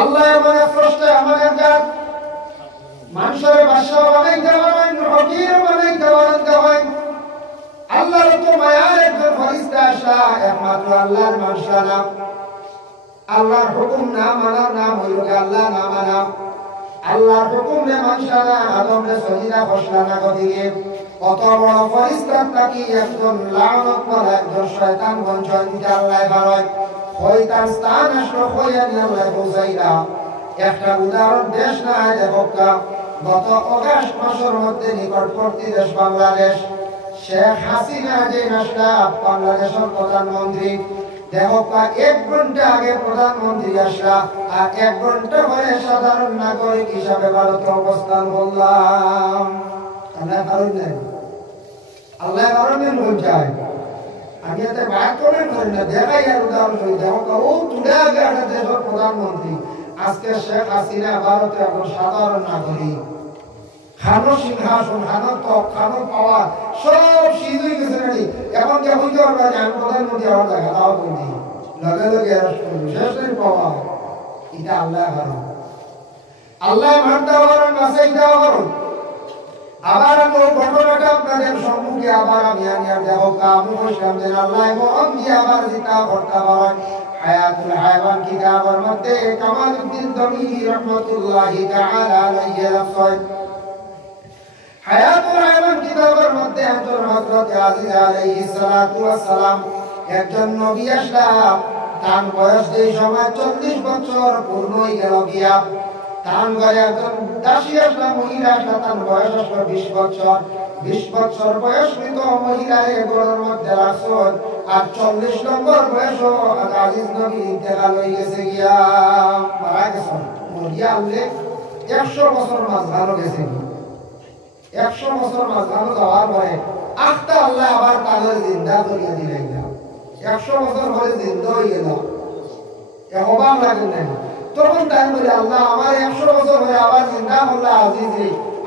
আল্লাহ আমাদের স্রষ্টা আমাদের জাত মানুষের বাসা বানাইতে পারেন হকির বানাইতে পারেন আল্লাহর তো মায়ার একজন ফেরেশতা আসা একমাত্র আল্লাহর মানসানা আল্লাহর হুকুম না মানার নাম হইল আল্লাহ না মানা আল্লাহর হুকুম নে মানসানা আদমরে সজিদা খসলানা গদিকে কত বড় ফেরেশতা তাকি একজন লানত একজন শয়তান বঞ্চন দিতে আল্লাহ বাড়ায় শয়তান স্থান আসলো হইয়ানি আল্লাহ বুঝাইলা একটা উদাহরণ দেশ না দেখো গত অগাস্ট মাসের মধ্যে নিকটবর্তী দেশ বাংলাদেশ শেখ হাসিনা যে আসলা বাংলাদেশের প্রধানমন্ত্রী দেখো 1 ঘন্টা আগে প্রধানমন্ত্রী আসলা আর 1 ঘন্টা পরে সাধারণ নাগরিক হিসাবে ভারতে অবস্থান করলাম আল্লাহ কারণের বোঝায় আমি এতে বাদ করেন করি না দেখাই আর উদাহরণ করি দেখো ও তুলে আগে একটা দেশের প্রধানমন্ত্রী আজকে শেখ হাসিনা ভারতে এখন সাধারণ নাগরিক খানো সিংহাসন খানো তক খানো পাওয়ার সব শীত হয়ে গেছে নাকি এখন যখন কি আমরা আমি প্রধানমন্ত্রী আমার দেখা দাওয়া করি লগে লগে শেষ পাওয়া এটা আল্লাহ কারণ আল্লাহ মানতে পারেন বাঁচাইতে পারেন আবার আমি ঘটনাটা আপনাদের সম্মুখে আবার আমি আনিয়া দেখো আমি বলছিলাম যে আল্লাহ আমি আবার যেটা করতে পারেন হায়াতুল হায়াওয়ান কিতাবের মধ্যে কামালউদ্দিন দমিহি রাহমাতুল্লাহি তাআলা আলাইহি রাসূল হায়াতুল হায়াওয়ান কিতাবের মধ্যে একজন হযরত আজিজ আলাইহিস সালাতু ওয়াস সালাম একজন নবী আসলাম তার বয়স যেই সময় 40 বছর পূর্ণ হয়ে গেল গিয়া তার ঘরে একজন দাসী আসলাম মহিলা আসলাম তার বয়স আসলো 20 বছর 20 বছর বয়স মৃত মহিলারে ঘরের মধ্যে রাখছেন আর 40 নম্বর বয়স আজিজ নবী ইন্তেকাল হয়ে গেছে গিয়া মারা গেছেন মরিয়া আল্লে 100 বছর মাঝখানো গেছে 100 বছর মাঝখানো যাওয়ার পরে আখটা আল্লাহ আবার তাদের জিন্দা করিয়া দিলেন 100 বছর পরে জিন্দা হয়ে গেল অবাক লাগে না তখন তাই বলে আল্লাহ আমার 100 বছর হয়ে আবার জিন্দা করলে আজিজ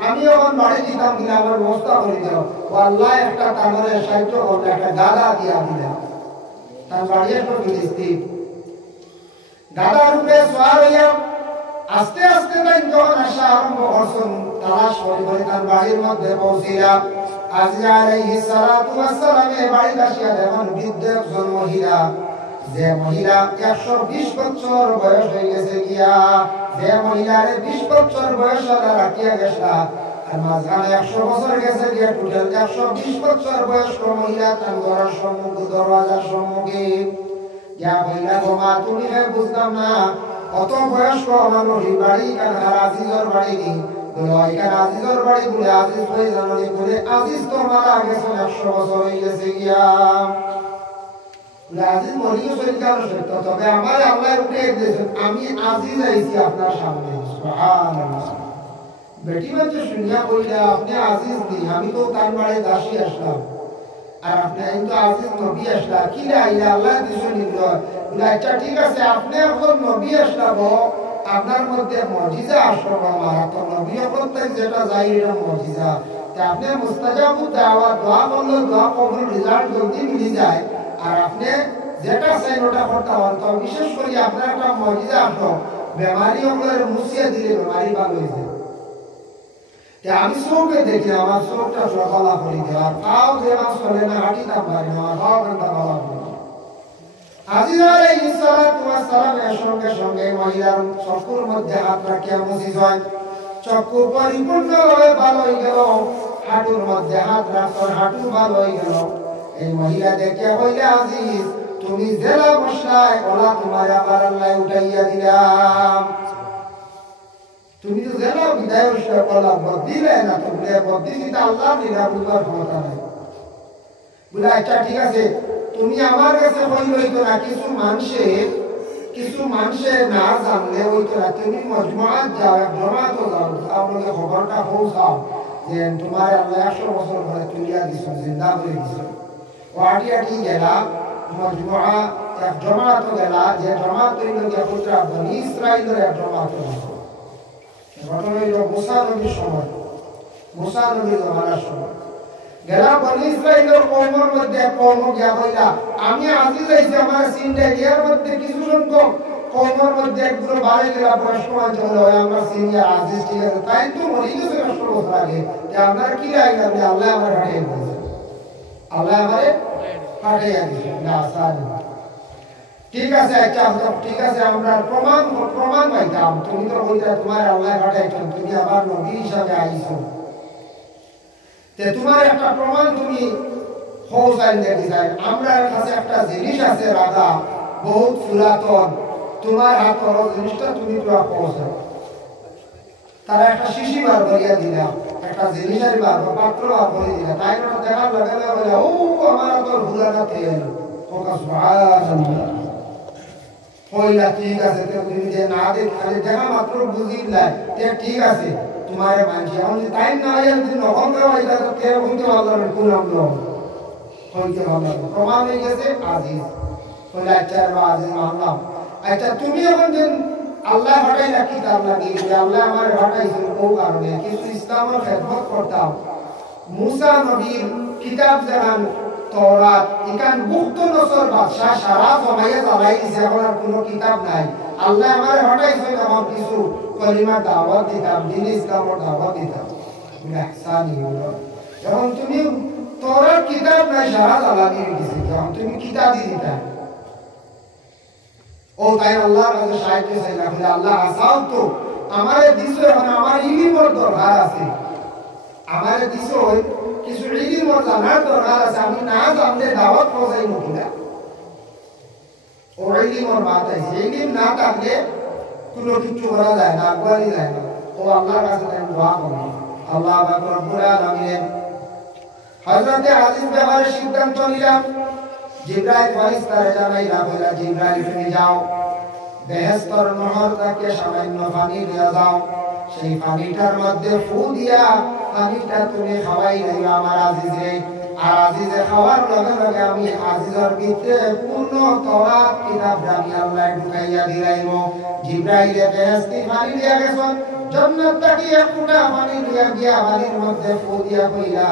আমি যখন বাড়ি দিতাম কিনা আমার ব্যবস্থা করে দিল ও আল্লাহ একটা তাগরে সাহায্য করলে একটা গাদা দিয়া দিলেন তার বাড়ি একটা ফিলিস্তিন গাদার উপরে সোয়ার হইয়া আস্তে আস্তে তাই যখন আসা আরম্ভ করছেন তালাশ করে তার বাড়ির মধ্যে পৌঁছিলাম আজিজ আলাইহিস সালাতু ওয়াস সালামে বাড়ি আসিয়া দেখুন বৃদ্ধ একজন মহিলা যে মহিলা 120 বছর বয়স হয়ে গেছে গিয়া যে মহিলারে 20 বছর বয়স রাখিয়া গেছে আর মাঝখানে 100 বছর গেছে গিয়া টোটাল 120 বছর বয়স্ক মহিলা তার ঘরের সম্মুখে দরওয়াজার সম্মুখে ইয়া মহিলা গোমা তুমি বুঝতাম না কত বয়স্ক মানুষ বাড়ি কার আজিজর বাড়ি নি বলে এখানে আজিজর বাড়ি বলে আজিজ হয়ে জানি বলে আজিজ তো মারা গেছে 100 বছর হয়ে গেছে গিয়া আজিজ মরিও সরকার সত্য তবে আমার আল্লাহ উঠে দিয়েছেন আমি আজিজ আইছি আপনার সামনে সুবহানাল্লাহ বেটি বাচ্চা শুনিয়া বললে আপনি আজিজ নি আমি তো তার বাড়ি দাসী আসলাম আর আপনি কিন্তু আজিজ নবী আসলা কি লাইলা আল্লাহ দিছো নিল বলে আচ্ছা ঠিক আছে আপনি এখন নবী আসলাম আপনার মধ্যে মুজিজা আসলো আমার তো নবী প্রত্যেক যেটা যাই এর মুজিজা তা আপনি মুস্তাজাবু দাওয়া দোয়া করলে দোয়া কবুল রেজাল্ট জলদি মিলে যায় আর আপনি যেটা চাই ওটা করতে পারেন তো বিশেষ করে আপনার একটা মুজিজা আসলো বেমারি হলে মুছিয়ে দিলে বেমারি ভালো হয়ে যায় আমি চোখে দেখি আমার চোখটা সকালা করে দেওয়ার পাও যে আমার চলে না হাঁটিতাম পারি না আমার পাও কান্তা ভালো করে আজিজ আলাইহিস সালাতু ওয়াস সালামের সঙ্গে সঙ্গে মহিলার চক্ষুর মধ্যে হাত রাখিয়া মুছি যায় চক্ষু পরিপূর্ণভাবে ভালো হয়ে গেল, হাঁটুর মধ্যে হাত রাখর হাঁটু ভালো হয়ে গেল। এই মহিলা দেখে হইলে আজিজ তুমি জেলা বসলায় ওলা তোমার আবার আল্লাহ উঠাইয়া দিলাম। তুমি তো জেলা বিদায় বসলে ওলা বদিলে না, তুমি বদি দিতে আল্লাহ দিলা বুঝবার ক্ষমতা নাই। বলে আচ্ছা ঠিক আছে, তুমি আমার কাছে হইল হইতো না, কিছু মানুষে না জানলে হইতো না, তুমি মজমাত যাও, এক জমাত যাও, আপনাকে খবরটা পৌঁছাও যে তোমার আল্লাহ 100 বছর ধরে তুলিয়া দিছ, জিন্দা করে দিছ। ও আটি আটি গেলা মজমা, এক জমাত গেলা, যে জমাত হইল পুত্রা বনি ইসরাইলের এক জমাত হইল। ঘটনা হইল মুসা নবীর সময়, মুসা নবীর জমানার সময় গেলা বনি ইসরাইলের কওমের মধ্যে কওম গিয়া হইলা, আমি আজিজ আইছি আমার সিনটা এর মধ্যে কিছু সংখ্যক কওমের মধ্যে একগুলো বাড়ি গেলা বয়স্ক মানুষ হলো, আমরা সিনিয়র আজিজ ঠিক আছে, তাই তো মরি গেছে 100 বছর আগে, যে আপনার কি লাগে আপনি আল্লাহ আমার হাঁটিয়ে দিয়েছে, আল্লাহ আমারে হাঁটিয়ে দিয়েছে না আসান। ঠিক আছে আচ্ছা ঠিক আছে, আমরা প্রমাণ পাইতাম, তুমি তো বলতে তোমার আল্লাহ হাঁটাইছেন, তুমি আবার নবী হিসাবে আইছো, তোমার একটা প্রমাণ তুমি পৌঁছাই দেখি যাই। আমরা কাছে একটা জিনিস আছে রাধা, বহুত পুরাতন, তোমার হাত জিনিসটা তুমি পুরা পৌঁছাও। তারা একটা শিশি বার করিয়া দিলাম, একটা জিনিসের বার পাত্র বার করে দিলা, তাই না দেখার লাগে বলে ও আমার তোর ভুলাটা থেকে এলো কইলা ঠিক আছে, তুমি যে না দেখ খালি দেখা মাত্র বুঝিলাই ঠিক আছে তোমার মানছি, আমি তাই না যদি নকল করা হয় তাহলে কে হইতে পারলাম কোন আমরা হইতে পারলাম, প্রমাণ হয়ে গেছে আজিজ। কইলা আচ্ছা আজিজ মানলাম। আচ্ছা তুমি এখন দিন আল্লাহ হটাই রাখি তার লাগে, আল্লাহ আমার হটাইছিল কোন কারণে, কিছু ইসলামের খেদমত করতাম। মুসা নবীর কিতাব জানান তওরাত, এখান গুপ্ত নসর বাদশা সারা জমাইয়া জ্বালাই দিছে, এখন আর কোনো কিতাব নাই। আল্লাহ আমার হটাইছিল আমার কিছু কলিমার দাওয়াত দিতাম, দিন ইসলামের দাওয়াত দিতাম, ইহসানি হলো। যখন তুমি তওরাত কিতাব নাই সারা জ্বালানি দিছে, যখন তুমি কিতাব দিতা ও তাই আল্লাহর কাছে সাহায্য চাইলাম, আল্লাহ আসাও তো আমারে দিছো, এখন আমার ইলমের দরকার আছে, আমারে দিছো কিছু ইলমের জানার দরকার আছে, আমি না জানলে দাওয়াত পৌঁছাই না। ও ইলমের বাত আছে, ইলম না থাকলে কোনো কিছু করা যায় না, আগুয়ালি যায় না। ও আল্লাহর কাছে তাই দোয়া করি, আল্লাহ পাক রব্বুল আলামিন হযরতে আজিজ ব্যাপারে সিদ্ধান্ত নিলাম। জিবরাইল ফেরেশতারে জানাইলা, বলে জিবরাইল তুমি যাও বেহেশতের নহর থেকে সামান্য পানি নিয়ে যাও, সেই পানিটার মধ্যে ফু দিয়া পানিটা তুমি খাওয়াই দিও আমার আজিজে, আর আজিজে খাওয়ার লগে লগে আমি আজিজের ভিতরে পূর্ণ তওরাত কিতাব আমি আল্লাহ ঢুকাইয়া দিলাইব। জিবরাইলে বেহেশতি পানি দিয়া গেছেন, জান্নাত থেকে এক ফোঁটা পানি দিয়া গিয়া পানির মধ্যে ফু দিয়া কইলা,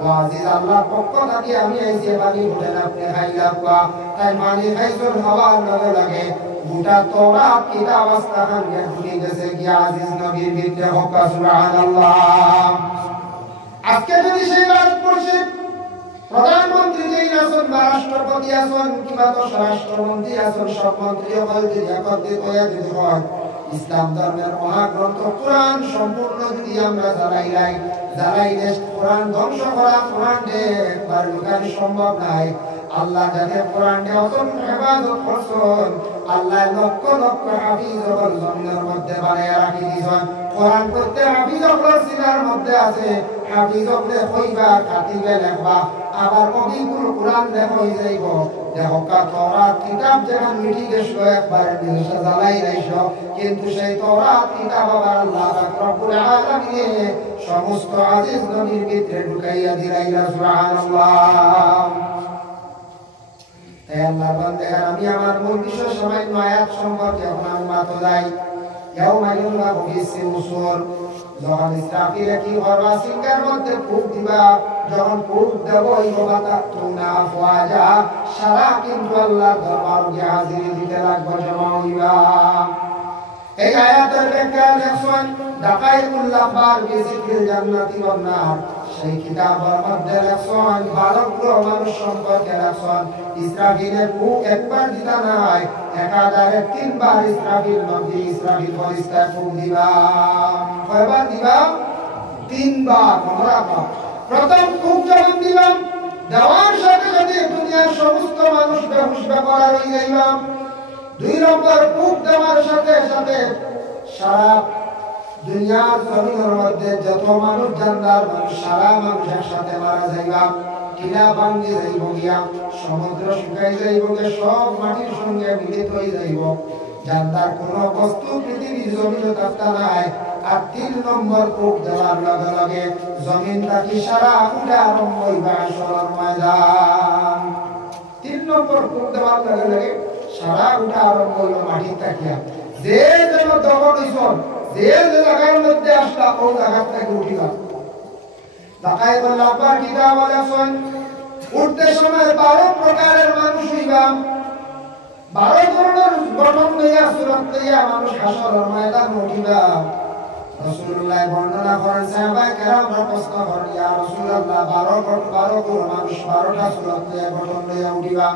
ও আজিজ আল্লাহর পক্ষ থেকে আমি এই যে পানি উঠেন আপনি খাইলা কোয়া, তাই পানি খাইছেন, খাওয়ার লগে লগে গোটা তওরাত কিতাব আস্তাখান ঢুকে গেছে গিয়া আজিজ নবীর ভিতরে। হোক সুবহানাল্লাহ। আজকে যদি সেই ভারতবর্ষে প্রধানমন্ত্রী যেই আছেন বা রাষ্ট্রপতি আছেন কিংবা তো স্বরাষ্ট্রমন্ত্রী আছেন, সব মন্ত্রী যদি একত্রিত হয়ে যদি হয়, ইসলাম ধর্মের মহাগ্রন্থ কোরআন সম্পূর্ণ যদি আমরা জ্বালাই দেশ কোরআন ধ্বংস করা, কোরআনকে একবার লুকানো সম্ভব নাই। আল্লাহ যাদের কোরআনকে অতন হেফাজত করছেন, আল্লাহ লক্ষ লক্ষ হাফিজ জমিনের মধ্যে বানাইয়া রাখি দিয়েছেন। কোরআন প্রত্যেক হাফিজ সিনার মধ্যে আছে, হাফিজ কইবা কাটিবে লেখবা, আবার কবিগুলো কোরআন দেখই যাইব, দেখো তওরাত কিতাব যেখান মিটি গেছিল একবার নিশা জ্বালাই রাইছ, কিন্তু সেই তওরাত কিতাব আবার আল্লাহ পাক রব্বুল আলামিন সমস্ত আজিজ নবীর ভিতরে ঢুকাইয়া দিলাইলা। সুবহানাল্লাহ। তাই আল্লাহ বান্দারা, আমি আমার মূল বিষয় সামান্য আয়াত সম্পর্কে এখন আমি মাত্র যাই। ইয়াউমা ইউনফাখু ফিস-সূর, যখন ইসরাফিলে কি করবা, সিংহের মধ্যে ফুঁক দিবা, যখন ফুঁক দেব ইবাতাতুনা আফওয়াজা, সারা কিন্তু আল্লাহর দরবারে হাজির দিতে লাগবে, জমা হইবা। এই আয়াতের ব্যাখ্যা লেখছেন দাকাইকুল আখবার বিযিকরিল জান্নাতি ওয়ান নার, সেই কিতাবের মধ্যে লেখছেন 12 মানুষ সম্পর্কে রাখছেন ইসরাফিলের ফুক একবার দিতা নাই একাধারে 3 বার ইসরাফিল নবী ইসরাফিল ফেরেশতার ফুক দিবা কয়বার দিবা 3 বার মনে রাখো প্রথম ফুক যখন দিবা দেওয়ার সাথে সাথে দুনিয়ার সমস্ত মানুষ বেহুশ বেপরা হয়ে যাইবা 2 নম্বর ফুক দেওয়ার সাথে সাথে সারা দুনিয়ার জমিনের মধ্যে যত মানুষ জানদার মানুষ সারা মানুষ একসাথে মারা যাইবা টিলা ভাঙ্গি যাইব গিয়া সমুদ্র শুকাই যাইব গিয়া সব মাটির সঙ্গে মিলিত হয়ে যাইব জানদার কোনো বস্তু পৃথিবীর জমিনে থাকতে নাই আর 3 নম্বর ফুক দেওয়ার লগে লগে জমিনটা কি সারা উঠে আরম্ভ হইবা আসরের ময়দান 3 নম্বর ফুক দেওয়ার লগে লগে সারা উঠে আরম্ভ হইল মাটির তাকিয়া যে যেন দখল হইছ যে যে জায়গার মধ্যে আসলা ওই জায়গা থেকে উঠিবা তাকাই বললা পার কিতাব আছেন উঠতে সময় 12 প্রকারের মানুষ হইবা 12 ধরনের গঠন নিয়ে সুরত নিয়ে মানুষ হাসরের ময়দানে উঠিবা রাসূলুল্লাহ বর্ণনা করেন সাহাবা কেরামরা প্রশ্ন করেন ইয়া রাসূলুল্লাহ 12 করে মানুষ 12টা সুরত নিয়ে গঠন নিয়ে উঠিবা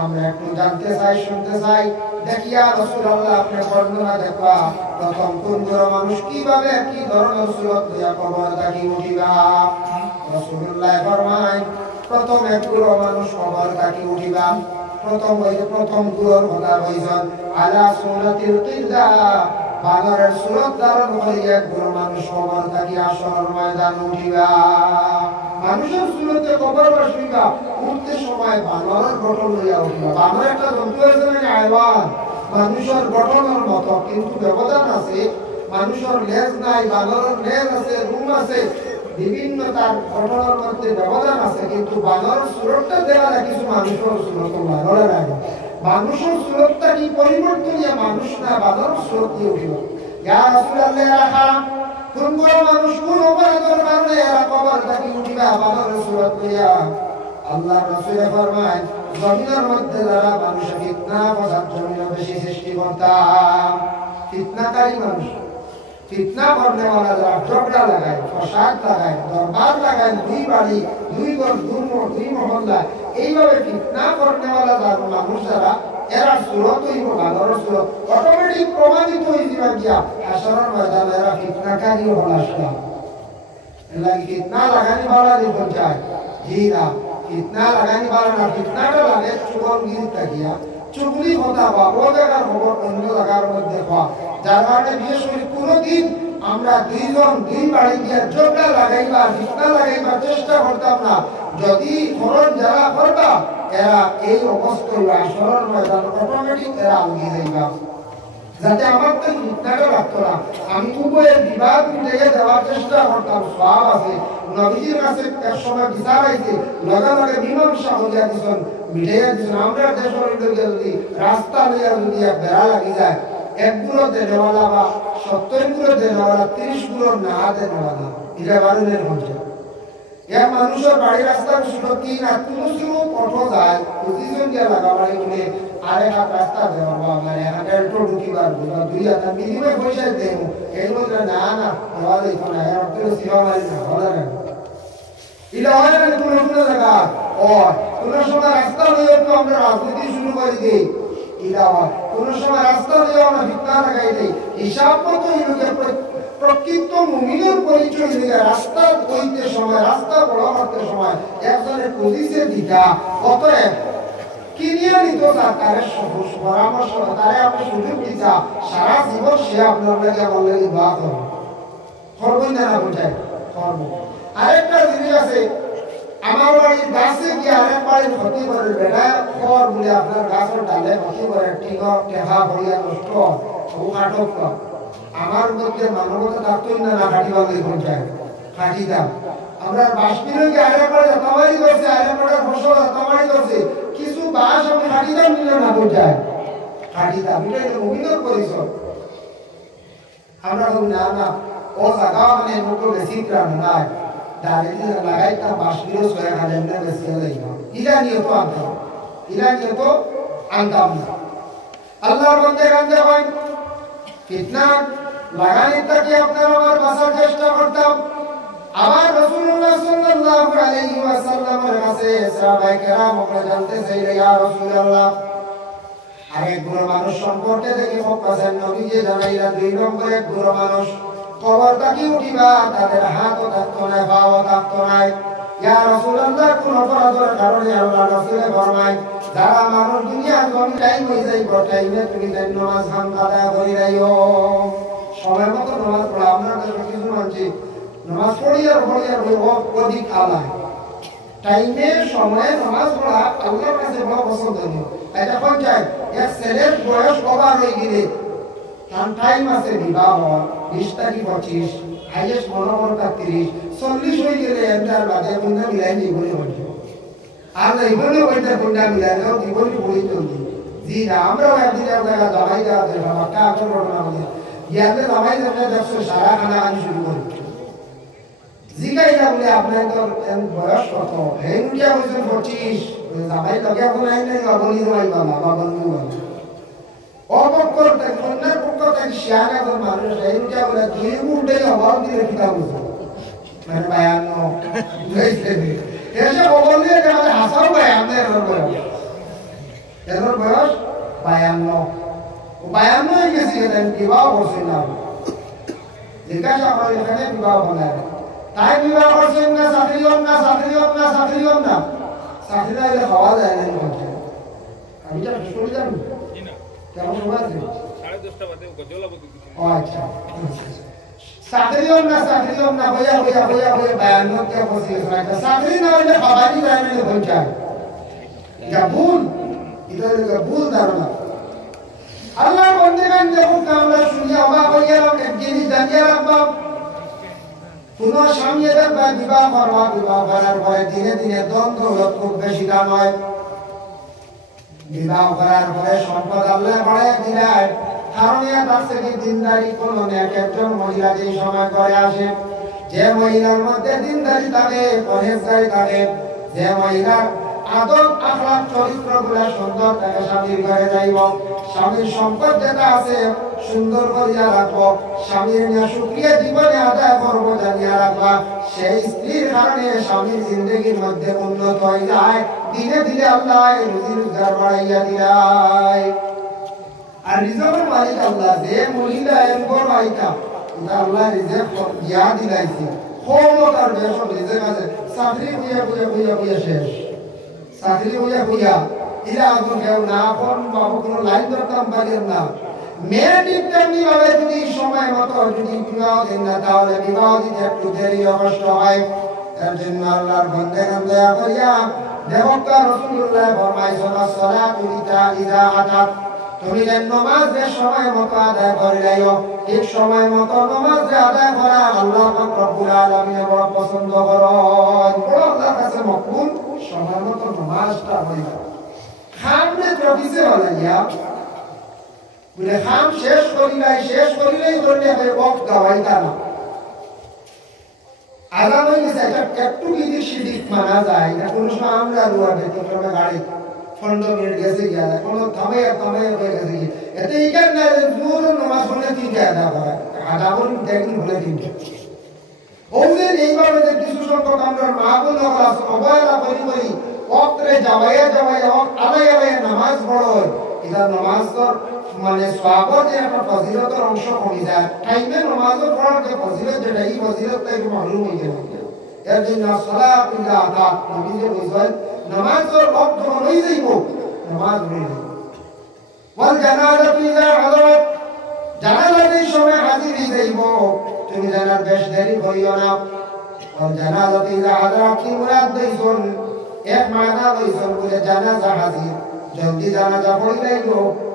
আমরা একটু জানতে চাই শুনতে চাই দেখিয়া রাসূলুল্লাহ আপনি বর্ণনা দেখবা প্রথম কোন মানুষ কিভাবে কি ধরনের সুরত নিয়ে কবর থেকে উঠিবা রাসূলুল্লাহ ফরমায় প্রথম একগুলো মানুষ কবর থেকে উঠিবা প্রথম গুলোর কথা কইছেন আলা সুরাতিল কিরদা বানরের সুরত ধারণ করিয়া একগুলো মানুষ কবর থেকে আসরের ময়দানে উঠিবা মানুষের সুরতে কবর বসিবা উঠতে সময় বানরের গঠন লইয়া উঠিবা বানর একটা জন্তু আছে না হায়াওয়ান মানুষের গঠনের মতো কিন্তু ব্যবধান আছে মানুষের লেজ নাই বানরের লেজ আছে রুম আছে বিভিন্ন তার গঠনের মধ্যে ব্যবধান আছে কিন্তু বানরের সুরতটা দেওয়া কিছু মানুষের সুরত নয় বলে না মানুষের সুরতটা কি পরিবর্তন ইয়া মানুষ না বানরের সুরত দিয়ে উঠিব ইয়া রাসূলুল্লাহ রাখা কোন মানুষ কোন অপরাধের কারণে এরা কবর থেকে উঠিবা বানরের সুরত লইয়া আল্লাহ রাসূল ফরমায় জমিনের মধ্যে যারা মানুষের ফিতনা ফসাদ জমিনে বেশি সৃষ্টি করতাম ফিতনাকারী মানুষ ফিতনা করনে वाला যারা ঝগড়া লাগায় ফসাদ লাগায় দরবার লাগায় দুই বাড়ি দুই ঘর দুই মহল্লা এইভাবে ফিতনা করনে वाला যারা মানুষ যারা এরা সুরত হইব বানরের সুরত অটোমেটিক প্রমাণিত হয়ে যাবে গিয়া হাসরের ময়দানে এরা ফিতনাকারী হল আসলা এলাকি ফিতনা লাগানি वाला দেখুন চায় জি না ফিতনা লাগানি वाला না ফিতনাটা লাগে চুগলগিরি তাকিয়া চুগলি কথা বা ও জায়গার খবর অন্য জায়গার মধ্যে হওয়া যার কারণে বিশেষ করে কোনোদিন আমরা দুই বাড়ি গিয়ে ঝগড়া লাগাইবা ফিতনা লাগাইবার চেষ্টা করতাম না যদি ফরন যারা করবা এরা এই অবস্থায় আসরের ময়দান অটোমেটিক এরা আগিয়ে যাইবা যাতে আমার তো ফিতনাটা লাগতো না আমি উভয়ের বিবাদ মিটিয়ে দেওয়ার চেষ্টা করতাম সওয়াব আছে নবীজির কাছে এক সময় বিচার আইছে লগে লগে মীমাংসা হইয়া দিছেন মিটিয়ে দিছেন আমরা দেশের লোকে যদি রাস্তা লইয়া যদি বেড়া লাগি যায় 1 গুলো দেওয়ালা বা 70 গুলো দেওয়ালা 30 গুলো না দেওয়ালা এটা বারুনের মধ্যে এক মানুষের বাড়ি রাস্তার শুধু 3 আর কোন সময় অটো যায় পজিশন দিয়া লাগাবাড়ি বলে আরে হাত রাস্তা দেওয়া মানে হাতের টো ঢুকিবার বলা 2 হাত মিনিমাম পয়সা দেব এই বলে না না দেওয়ালে কোন আর অটো সিবা মারি না হলা না এটা হয় না কোন জায়গা ও কোন সময় রাস্তা লইয়া তো আমরা রাজনীতি শুরু করে দেই এটা হয় কোন সময় রাস্তা লইয়া আমরা ভিক্ষা লাগাই দেই হিসাব মতো এই লোকের প্রকৃত মুমিনের পরিচয় দিয়ে রাস্তা কইতে সময় রাস্তা বড় করতে সময় একজনের পজিশন দিতা অতএব কিনিয়া নিত তারে পরামর্শ তারে আপনি সুযোগ দিতা সারা জীবন সে আপনার লাগে বলে দোয়া করবে করবেন না বোঝায় করবো আরেকটা জিনিস আছে আমার বাড়ির গাছে কি আরেক বাড়ির ক্ষতি করে বেড়া খড় বলে আপনার গাছের ডালে ক্ষতি করে টিকা টেহা ভরিয়া নষ্ট ও আটক আমার মধ্যে মানবতা থাকতোই না না খাটি বাঙালি পঞ্চায়েত খাটি দাম আমরা বাসপিনকে আরেকবার তামারি করছে আরেকবার ফসল তামারি করছে কিছু বাস আমি খাটি দাম নিলে না পঞ্চায়েত খাটি দাম এটা একটা অভিনয় পরিচয় আমরা সব না না ও জায়গা মানে মুখ বেশি প্রাণ নাই ডাইরেক্টলি লাগাইতাম বাসপিনও 6,000 না বেশি লাগবে ইলা নিয়ে তো আনতাম না আল্লাহর বান্দা গান্ধে হয় ফিতনা লাগানি তাকে আপনার আমার বাঁচার চেষ্টা করতাম আবার রাসূলুল্লাহ সাল্লাল্লাহু আলাইহি ওয়াসাল্লামের কাছে সাহাবায়ে কেরাম ওরা জানতে চাইলে ইয়া রাসূলুল্লাহ আরেক বুড়ো মানুষ সম্পর্কে দেখি ফকাসের নবীজি জানাইলা 2 নম্বরে বুড়ো মানুষ কবর তাকি উঠিবা তাদের হাতও থাকতো না পাও থাকতো না ইয়া রাসূলুল্লাহ কোন অপরাধের কারণে আল্লাহ রাসূলে ফরমায় যারা মানুষ দুনিয়ার জমি টাইম হয়ে যায় টাইমে তুমি নামাজ খান আদায় করি রাইও সময় মতো নামাজ পড়া আমরা কিছু মানছি নামাজ পড়িয়া অধিক আলায় টাইমে সময়ে নামাজ পড়া আল্লাহর কাছে বড় পছন্দনীয় এটা পঞ্চায়েত এক ছেলের বয়স ওভার হয়ে গেলে তার টাইম আছে বিবাহ 20 তারিখ 25 হাইয়েস্ট মনে করো 30 40 হয়ে গেলে এন্টার বাদে কোনটা মিলাই জীবনে হচ্ছে আর জীবনে ওইটা কোনটা মিলাই দাও জীবনে বই চলছে জি না আমরাও একদিন এক জায়গা দাবাই দেওয়া যায় একটা আসল ঘটনা বলি ইয়াতে দাবাই দেওয়া দেখছো সারা খানা আনি শুরু করি জিগাইলা বলে আপনার তো বয়স কত হেন্ডিয়া বলছেন 25 দাবাই লগে বলাই নাই অবনি রই বাবা বাবনু বাবা অপকর তাই কন্যার পক্ষ থেকে শিয়ানা তো মানুষ হেন্ডিয়া বলে দুই উল্টে অভাব দিয়ে কিতা বুঝো মানে বায়ান্ন বুঝাইছে এসে বললে যে আমাদের হাসাও বায়ান্ন এর বয়স 52 হয়ে গেছে এদের বিবাহ করছে না জিজ্ঞাসা করে এখানে বিবাহ বানায় তাই বিবাহ করছেন না চাকরিও না চাকরিটা এলে খাওয়া যায় না আমি যা শুনে যাবো কেমন সময় আছে 10:30 বাজে গজলাবতী আচ্ছা চাকরিও না হইয়া 52 কে বসে আছে চাকরি না হইলে খাবারই যায় না পৌঁছায় এটা ভুল ধারণা আল্লাহর বান্দাগণ যখন আমরা শুনি অবাক হইয়া এক জিনিস জানিয়ে রাখবো কোন স্বামী এদের বিবাহ করার পরে দিনে দিনে দ্বন্দ্ব খুব বেশি দাম হয় বিবাহ করার পরে সম্পদ আল্লাহ বাড়ায় দিলায় কারণ এর কাছে কি দিনদারি কোনো এক একজন মহিলা যেই সময় করে আসে যে মহিলার মধ্যে দিনদারি থাকে পরহেজগারি থাকে যে মহিলার আদব আখলাক চরিত্রগুলো সুন্দর থাকে স্বামীর ঘরে যাইব স্বামীর সম্পদ যেটা আছে সুন্দর করিয়া রাখবো স্বামীর নিয়ে সুক্রিয়া জীবনে আদায় করবো জানিয়া রাখবা সেই স্ত্রীর কারণে স্বামীর জিন্দগির মধ্যে উন্নত হয়ে যায় দিনে দিনে আল্লাহ রুজি রোজগার বাড়াইয়া দিলায় আর রিজকের মালিক আল্লাহ যে মহিলা এমন আইতা এটা আল্লাহ রিজক দিয়া দিলাইছে ক্ষমতার বেশক রিজক আছে চাকরি হইয়া শেষ চাকরি হইয়া ইলা আগুন কেউ না আপন বাবু কোনো লাইন ধরতাম পারেন না মেয়ে ঠিক তেমনি ভাবে যদি সময় মতো যদি বিবাহ দেন না তাহলে বিবাহ দিতে একটু দেরি কষ্ট হয় এর জন্য আল্লাহর বন্দেগান দয়া করিয়া দেবকা রাসূলুল্লাহ ফরমাইছেন সালাতু ইদা আতাত তুমি যেন নামাজের সময় মতো আদায় করে যাইও ঠিক সময় মতো নামাজ আদায় করা আল্লাহ পাক রব্বুল আলামিন বড় পছন্দ করেন বড় আল্লাহর কাছে মকবুল সময় মতো নামাজটা পড়া খামনে প্রফিসে হলাইয়া বলে খাম শেষ করিলাই করলে হয় ওয়াক্ত গাওয়াইতা না আজান হয়ে গেছে একটু বিধি সিদিক মানা যায় না কোনো সময় আমরা রুয়া বেতন সময় গাড়ি 15 মিনিট গেছে গিয়া কোনো থামে হয়ে গেছে এতে ইকার না জোর নামাজ পড়লে তিনটা আদা হয় আদা করে দেখুন বলে তিনটা ওদের এইভাবে যে কিছু সংখ্যক আমরা মা বোন অবহেলা করি ওয়াক্তে যাওয়াইয়া আদায় নামাজ পড়ো এটা নামাজ মানে সওয়াবের যে একটা ফজিলতের অংশ কমে যায় টাইমে নামাজ পড়ার যে ফজিলত যেটা এই ফজিলত থেকে মালুম হয়ে যায় এর জন্য সালাত ইলা আতাত নবী যে বলেন নামাজের ওয়াক্ত হয়ে যাইব নামাজ পড়ে যাইব ওয়াল জানাজাতু ইলা হাদারাত জানাজাতের সময় হাজির হয়ে যাইব তুমি জানার বেশ দেরি করিও না ওয়াল জানাজাতু ইলা হাদারাত কি মুরাদ দেইছুন এক মানা দেইছুন বলে জানাজা হাজির জলদি জানাজা পড়ে যাইব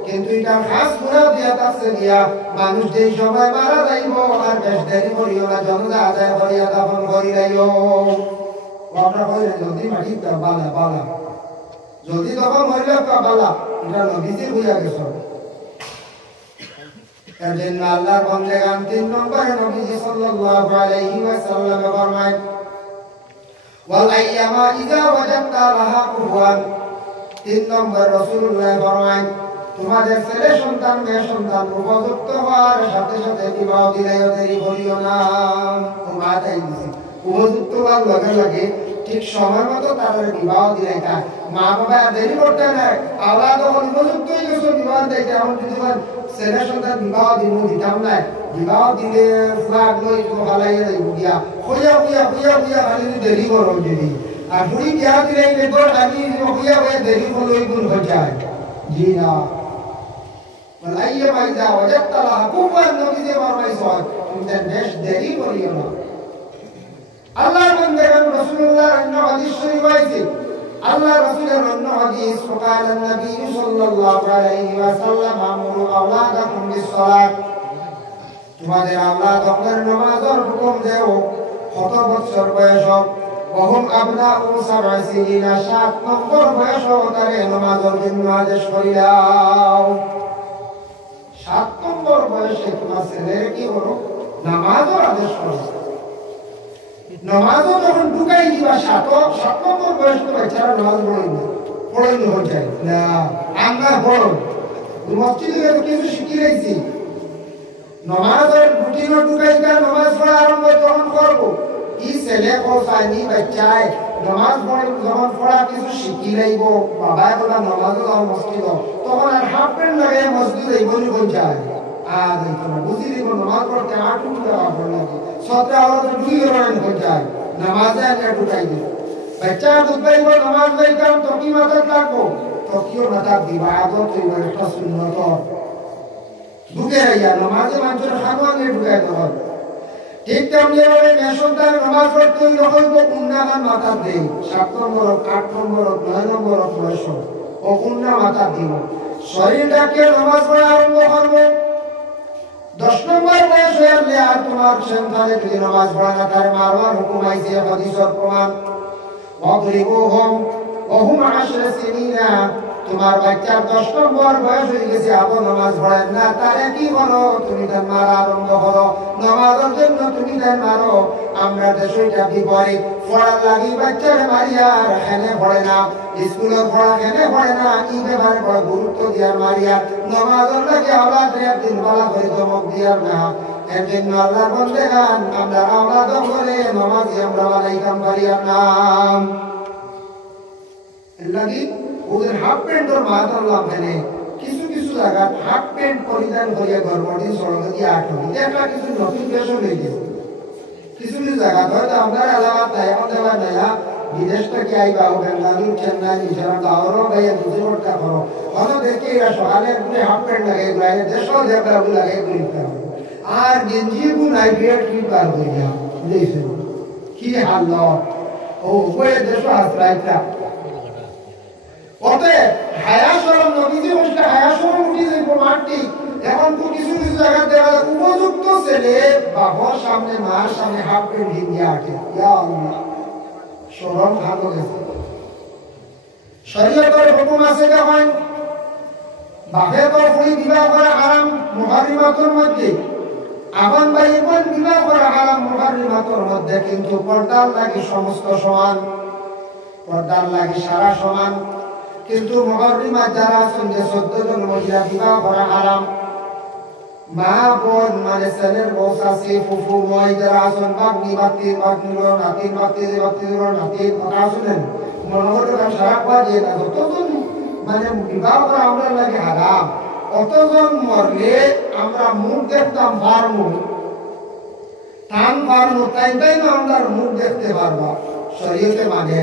কিন্তু এটা খাস মুরাদ দিয়া আছে গিয়া মানুষ যেই সময় মারা যাইব আর বেশ দেরি করিও না জানাজা আদায় করিয়া দাফন করি যাইও আমরা কইলে জলদি মাটি বালা জলদি তখন মরিলে বালা এটা নবীজি বুঝা গেছে এর জন্য আল্লাহর বান্দাগান 3 নম্বরে নবীজি সাল্লাল্লাহু আলাইহি ওয়াসাল্লাম ফরমায় ওয়াল আইয়ামা ইযা ওয়াজাদতা লাহা কুফওয়ান 3 নম্বর রাসূলুল্লাহ ফরমায় তোমাদের ছেলে সন্তান মেয়ে সন্তান উপযুক্ত হওয়ার সাথে সাথে বিবাহ দিলেও দেরি করিও না ও মাতাই দিছি উপযুক্ত হওয়ার লগে লগে ঠিক সময় মতো তারা বিবাহ দিলে কা মা বাবা দেরি করতে না আওলাদ উপযুক্ত হয়ে গেছে বিবাহ দিতে এমন যদি ছেলে সন্তান বিবাহ দিতাম না বিবাহ দিলে ফ্লাগ লই তো হালাই যাইব গিয়া হইয়া খালি দেরি করো যদি আর বুড়ি বিয়া দিলে বেগর খালি হইয়া দেরি করলেই গুণ হয়ে যায় জি না আইয়া মাইজা ওয়াজাত তালা কুফার নবী যে ফরমাইছ তুমি বেশ দেরি করিও না আল্লাহর বান্দাগণ রাসূলুল্লাহর অন্য হাদিস শরীফ আছে আল্লাহর রাসূলের অন্য হাদিস فقال النبي صلى الله عليه وسلم امروا اولادكم بالصلاه তোমাদের আওলাদদের নামাজের হুকুম দেও কত বছর বয়স ওহম আবনাউ সাব'a সিনিনা 7 নম্বর বয়স তারে নামাজের জন্য আদেশ করিলাও 7 নম্বর বয়সে তোমার ছেলের কি করো নামাজের আদেশ করো নামাজও যখন ঢুকাই দিবা 7 নম্বর বয়স তো বাচ্চারা নামাজ পড়াইনি হয়ে যায় না আমরা বড় মসজিদে গিয়ে কিছু শিখি রাখছি নামাজের রুটিনও ঢুকাইটা নামাজ পড়া আরম্ভ যখন করবো ই ছেলে কোসাইনি বাচ্চায় নামাজ পড়ে যখন পড়া কিছু শিখি রাইব বাবা বলা নামাজও যাও মসজিদ তখন আর হাফ প্যান্ট লাগে মসজিদ এইবনি বল যায় আর বুঝি দিব নামাজ পড়তে আটু দেওয়া পড়ে সত্রে আলো তো দুই রকম হয়ে যায় নামাজে আগে ঢুকাই দিই বাচ্চা বুঝবাইব নামাজ বাইতাম তকি মাথা থাকবো তকিও মাথা দিবা আদত হইব একটা সুন্নত ঢুকে রাইয়া নামাজে মানুষের খানোয়াঙ্গে ঢুকাই দেওয়া ঠিক তেমনি ভাবে মেসন্তান নামাজ পড়তে ওই রকম উন্নাগান মাথা দেই 7 নম্বর 8 নম্বর 9 নম্বর বয়স ও উন্না মাথা দিব শরীরটাকে নামাজ পড়া আরম্ভ করবো 10 নম্বর বয়স হলে আর তোমার সন্তানের যদি নামাজ পড়া না তার মারবার হুকুম আইছে হাদিসের প্রমাণ ওয়াদরিবুহুম ওহুম 10 সিনিনা তোমার বাচ্চার 10 নম্বর বয়স হয়ে গেছে আবার নামাজ পড়েন না তারে কি করো তুমি তার মারা আরম্ভ করো নামাজের জন্য তুমি তার মারো আমরা দেশটা বিপরীত পড়ার লাগি বাচ্চার মারিয়া হেনে পড়ে না স্কুলে পড়া হেনে পড়ে না এই ব্যাপারে বড় গুরুত্ব দিয়ার মারিয়া নামাজের লাগি আওলাদে একদিন বলা করে ধমক দিয়ার না এর জন্য আল্লাহর বান্দাগান আমরা আওলাদ করে নামাজি আমরা বানাইতাম পারিয়া না এর লাগি ওদের হাফ প্যান্টর মাতাল্লাহ মানে কিছু কিছু জায়গা হাফ প্যান্ট পরিধান করিয়া গর্ভবতী সড়কে দিয়ে আটক এটা কিছু নতুন ফ্যাশন হয়ে গেছে কিছু কিছু জায়গা হয়তো আপনার এলাকা তাই আমাদের নয়া বিদেশ থেকে আইবা বেঙ্গালুরু চেন্নাই ইসারা দাওরও ভাইয়া বুঝে করতে করো হয়তো দেখে এরা সকালে ঘুরে হাফ প্যান্ট লাগে এগুলো দেশও দেখলাম লাগে ঘুরতে হবে আর গেঞ্জি নাই বিরাট কি পার হয়ে যা বুঝেছে কি হাল ও উপরে দেশও আসলাইটা অতএব হায়া শরম নবীজি বলতে হায়া শরম উঠে যাইব মাটি এখন তো কিছু কিছু জায়গা দেওয়া উপযুক্ত ছেলে বাবার সামনে মার সামনে হাফ প্যান্ট দিয়ে আটে ইয়া আল্লাহ শরম ভালো গেছে শরীয়তের হুকুম আছে যখন বাপে তো পুরি বিবাহ করা হারাম মুহাররিমাতের মধ্যে আপন ভাই বোন বিবাহ করা হারাম মুহাররিমাতের মধ্যে কিন্তু পর্দার লাগি সমস্ত সমান পর্দার লাগি সারা সমান কিন্তু মুহাররিমা যারা আছেন যে 14 জন মহিলা বিবাহ করা হারাম মা বোন মানে ছেলের বউ আছে ফুফু মই যারা আছেন বাগনি বাগনির নাতির বাতির নাতির কথা শুনেন মনোহর সারা পাওয়া না যতজন মানে বিবাহ করা আমরা লাগে হারাম অতজন মরলে আমরা মুখ দেখতাম পারবো টান পারবো তাই না আমরা মুখ দেখতে পারবো শরীয়তে মানে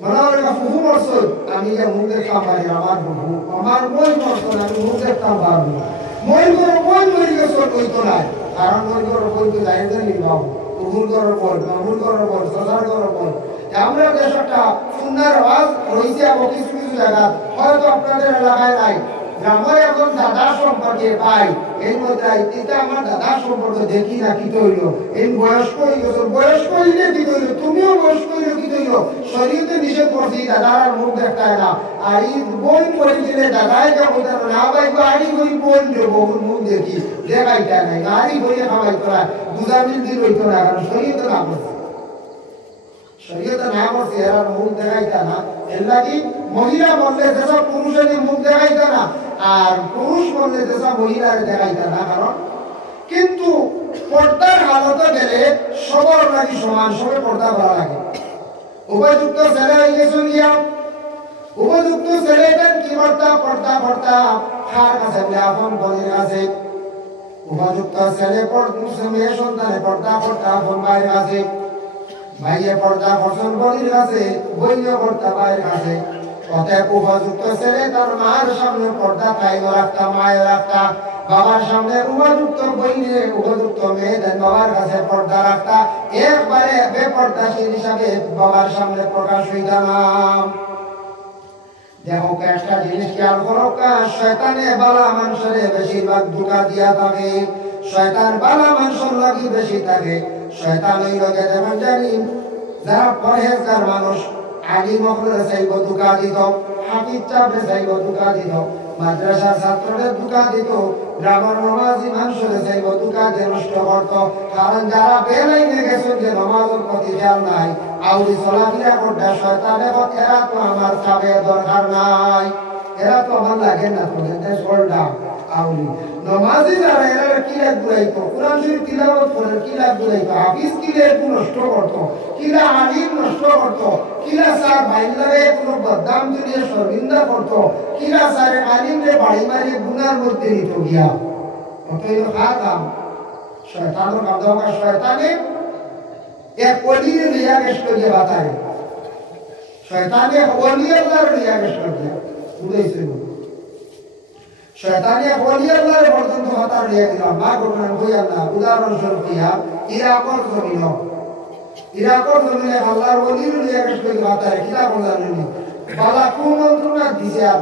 মনে হয় ফুফু মরছো আমি যে মুখ দেখতাম পারি আমার ফুফু আমার বই মরছো আমি মুখ দেখতাম পারবো মই করে বই মরে গেছো ওই তো নাই কারণ মই করে বই তো যাই জানি বাবু ফুফুর করার পর মামুর করার পর সসার করার পর আমরা দেশ একটা সুন্দর আওয়াজ রয়েছে এবং কিছু কিছু জায়গা হয়তো আপনাদের এলাকায় নাই গ্রামের এখন দাদা সম্পর্কে পাই এর মধ্যে এটা আমার দাদা সম্পর্কে দেখি না কি তৈল এই বয়স্ক বয়স্ক হইলে কি তৈল তুমিও বয়স্ক হইলে কি তৈল শরীরতে নিষেধ করছি দাদার মুখ দেখায় না আর এই বোন করে দিলে দাদাই যা বলতে না ভাই গাড়ি করি বোন দেবো মুখ দেখি দেখাইটা নাই গাড়ি করে খাওয়াই তোরা দুজামিল দিন হইতো না কারণ শরীর তো না করছে শরীয়তে না করছে এরা মুখ দেখাইতা না এর লাগি মহিলা বললে যেসব পুরুষের মুখ দেখাইতা না আর পুরুষ বললে যেসব মহিলার দেখাইতা না কারণ কিন্তু পর্দার হালতে গেলে সবার নাকি সমান, সবে পর্দা করা লাগে। উপযুক্ত ছেলে হয়ে গেছেন গিয়া, উপযুক্ত ছেলেদের কি পর্দা পর্দা খার কাছে বলে আপন বলির কাছে। উপযুক্ত ছেলে মেয়ে সন্তানে পর্দা আপন ভাইয়ের কাছে, ভাইয়ে পর্দা ফসল বলির কাছে, বইয়ে পর্দা ভাইয়ের কাছে। অতএব উপযুক্ত ছেলে তার মায়ের সামনে পর্দা খাইল রাখতা, মায়ের রাখতা, বাবার সামনে উপযুক্ত বইয়ে উপযুক্ত মেয়েদের বাবার কাছে পর্দা রাখতা, একবারে বেপর্দাশীল হিসাবে বাবার সামনে প্রকাশ হইতা না। দেখো একটা জিনিস খেয়াল করো, শয়তানে বালা মানুষের বেশিরভাগ ধোঁকা দিয়া থাকে, শয়তান বালা মানুষের লাগি বেশি থাকে। শয়তান ওই লোকে যেমন জানি যারা পরহেজগার মানুষ, আলী মহলের চাইব ধোঁকা দিত, হাফিজ চাপড়ে চাইব ধোঁকা দিত, মাদ্রাসার ছাত্রদের ধোঁকা দিত, গ্রামের নমাজি মানুষের চাইব ধোঁকা দিয়ে নষ্ট করত। কারণ যারা বেলাইনে গেছেন যে নমাজের প্রতি খেয়াল নাই, আউলি চলাফেরা করতে শয়তানে এরা তো আমার খাবে দরকার নাই, এরা তো আমার লাগে না, তোদের সোলডা আউলি নমাজি যারা এরা কিলা ঘুরাইতো, কোরআন শরীফ তিলাওয়াত করে কিলা ঘুরাইতো, হাফিজ কিলা নষ্ট করতো, কিলা আলিম নষ্ট করতো, কিলা স্যার বাইরে কোনো বদনাম তুলিয়ে শর্মিন্দা করতো, কিলা স্যার আলিমরে বাড়ি মারি গুনার মধ্যে নিত গিয়া। অতএব খাতাম শয়তানের কাম দেওয়া, শয়তানে এক অলির লিয়া গেছ করিয়া বাতায়, শয়তানে অলি আল্লাহর লিয়া গেছ করিয়া বুঝাইছে, শয়তানে অলি আল্লাহর পর্যন্ত হতার লিয়া দিলাম। মা ঘটনা হইয়া না, উদাহরণস্বরূপ হইয়া ইরাকর জমিনে আল্লাহর অলির লিয়া গেছ করিয়া বাতায়, কিলা বললেন বালা কুমন্ত্রণা দিছে। আর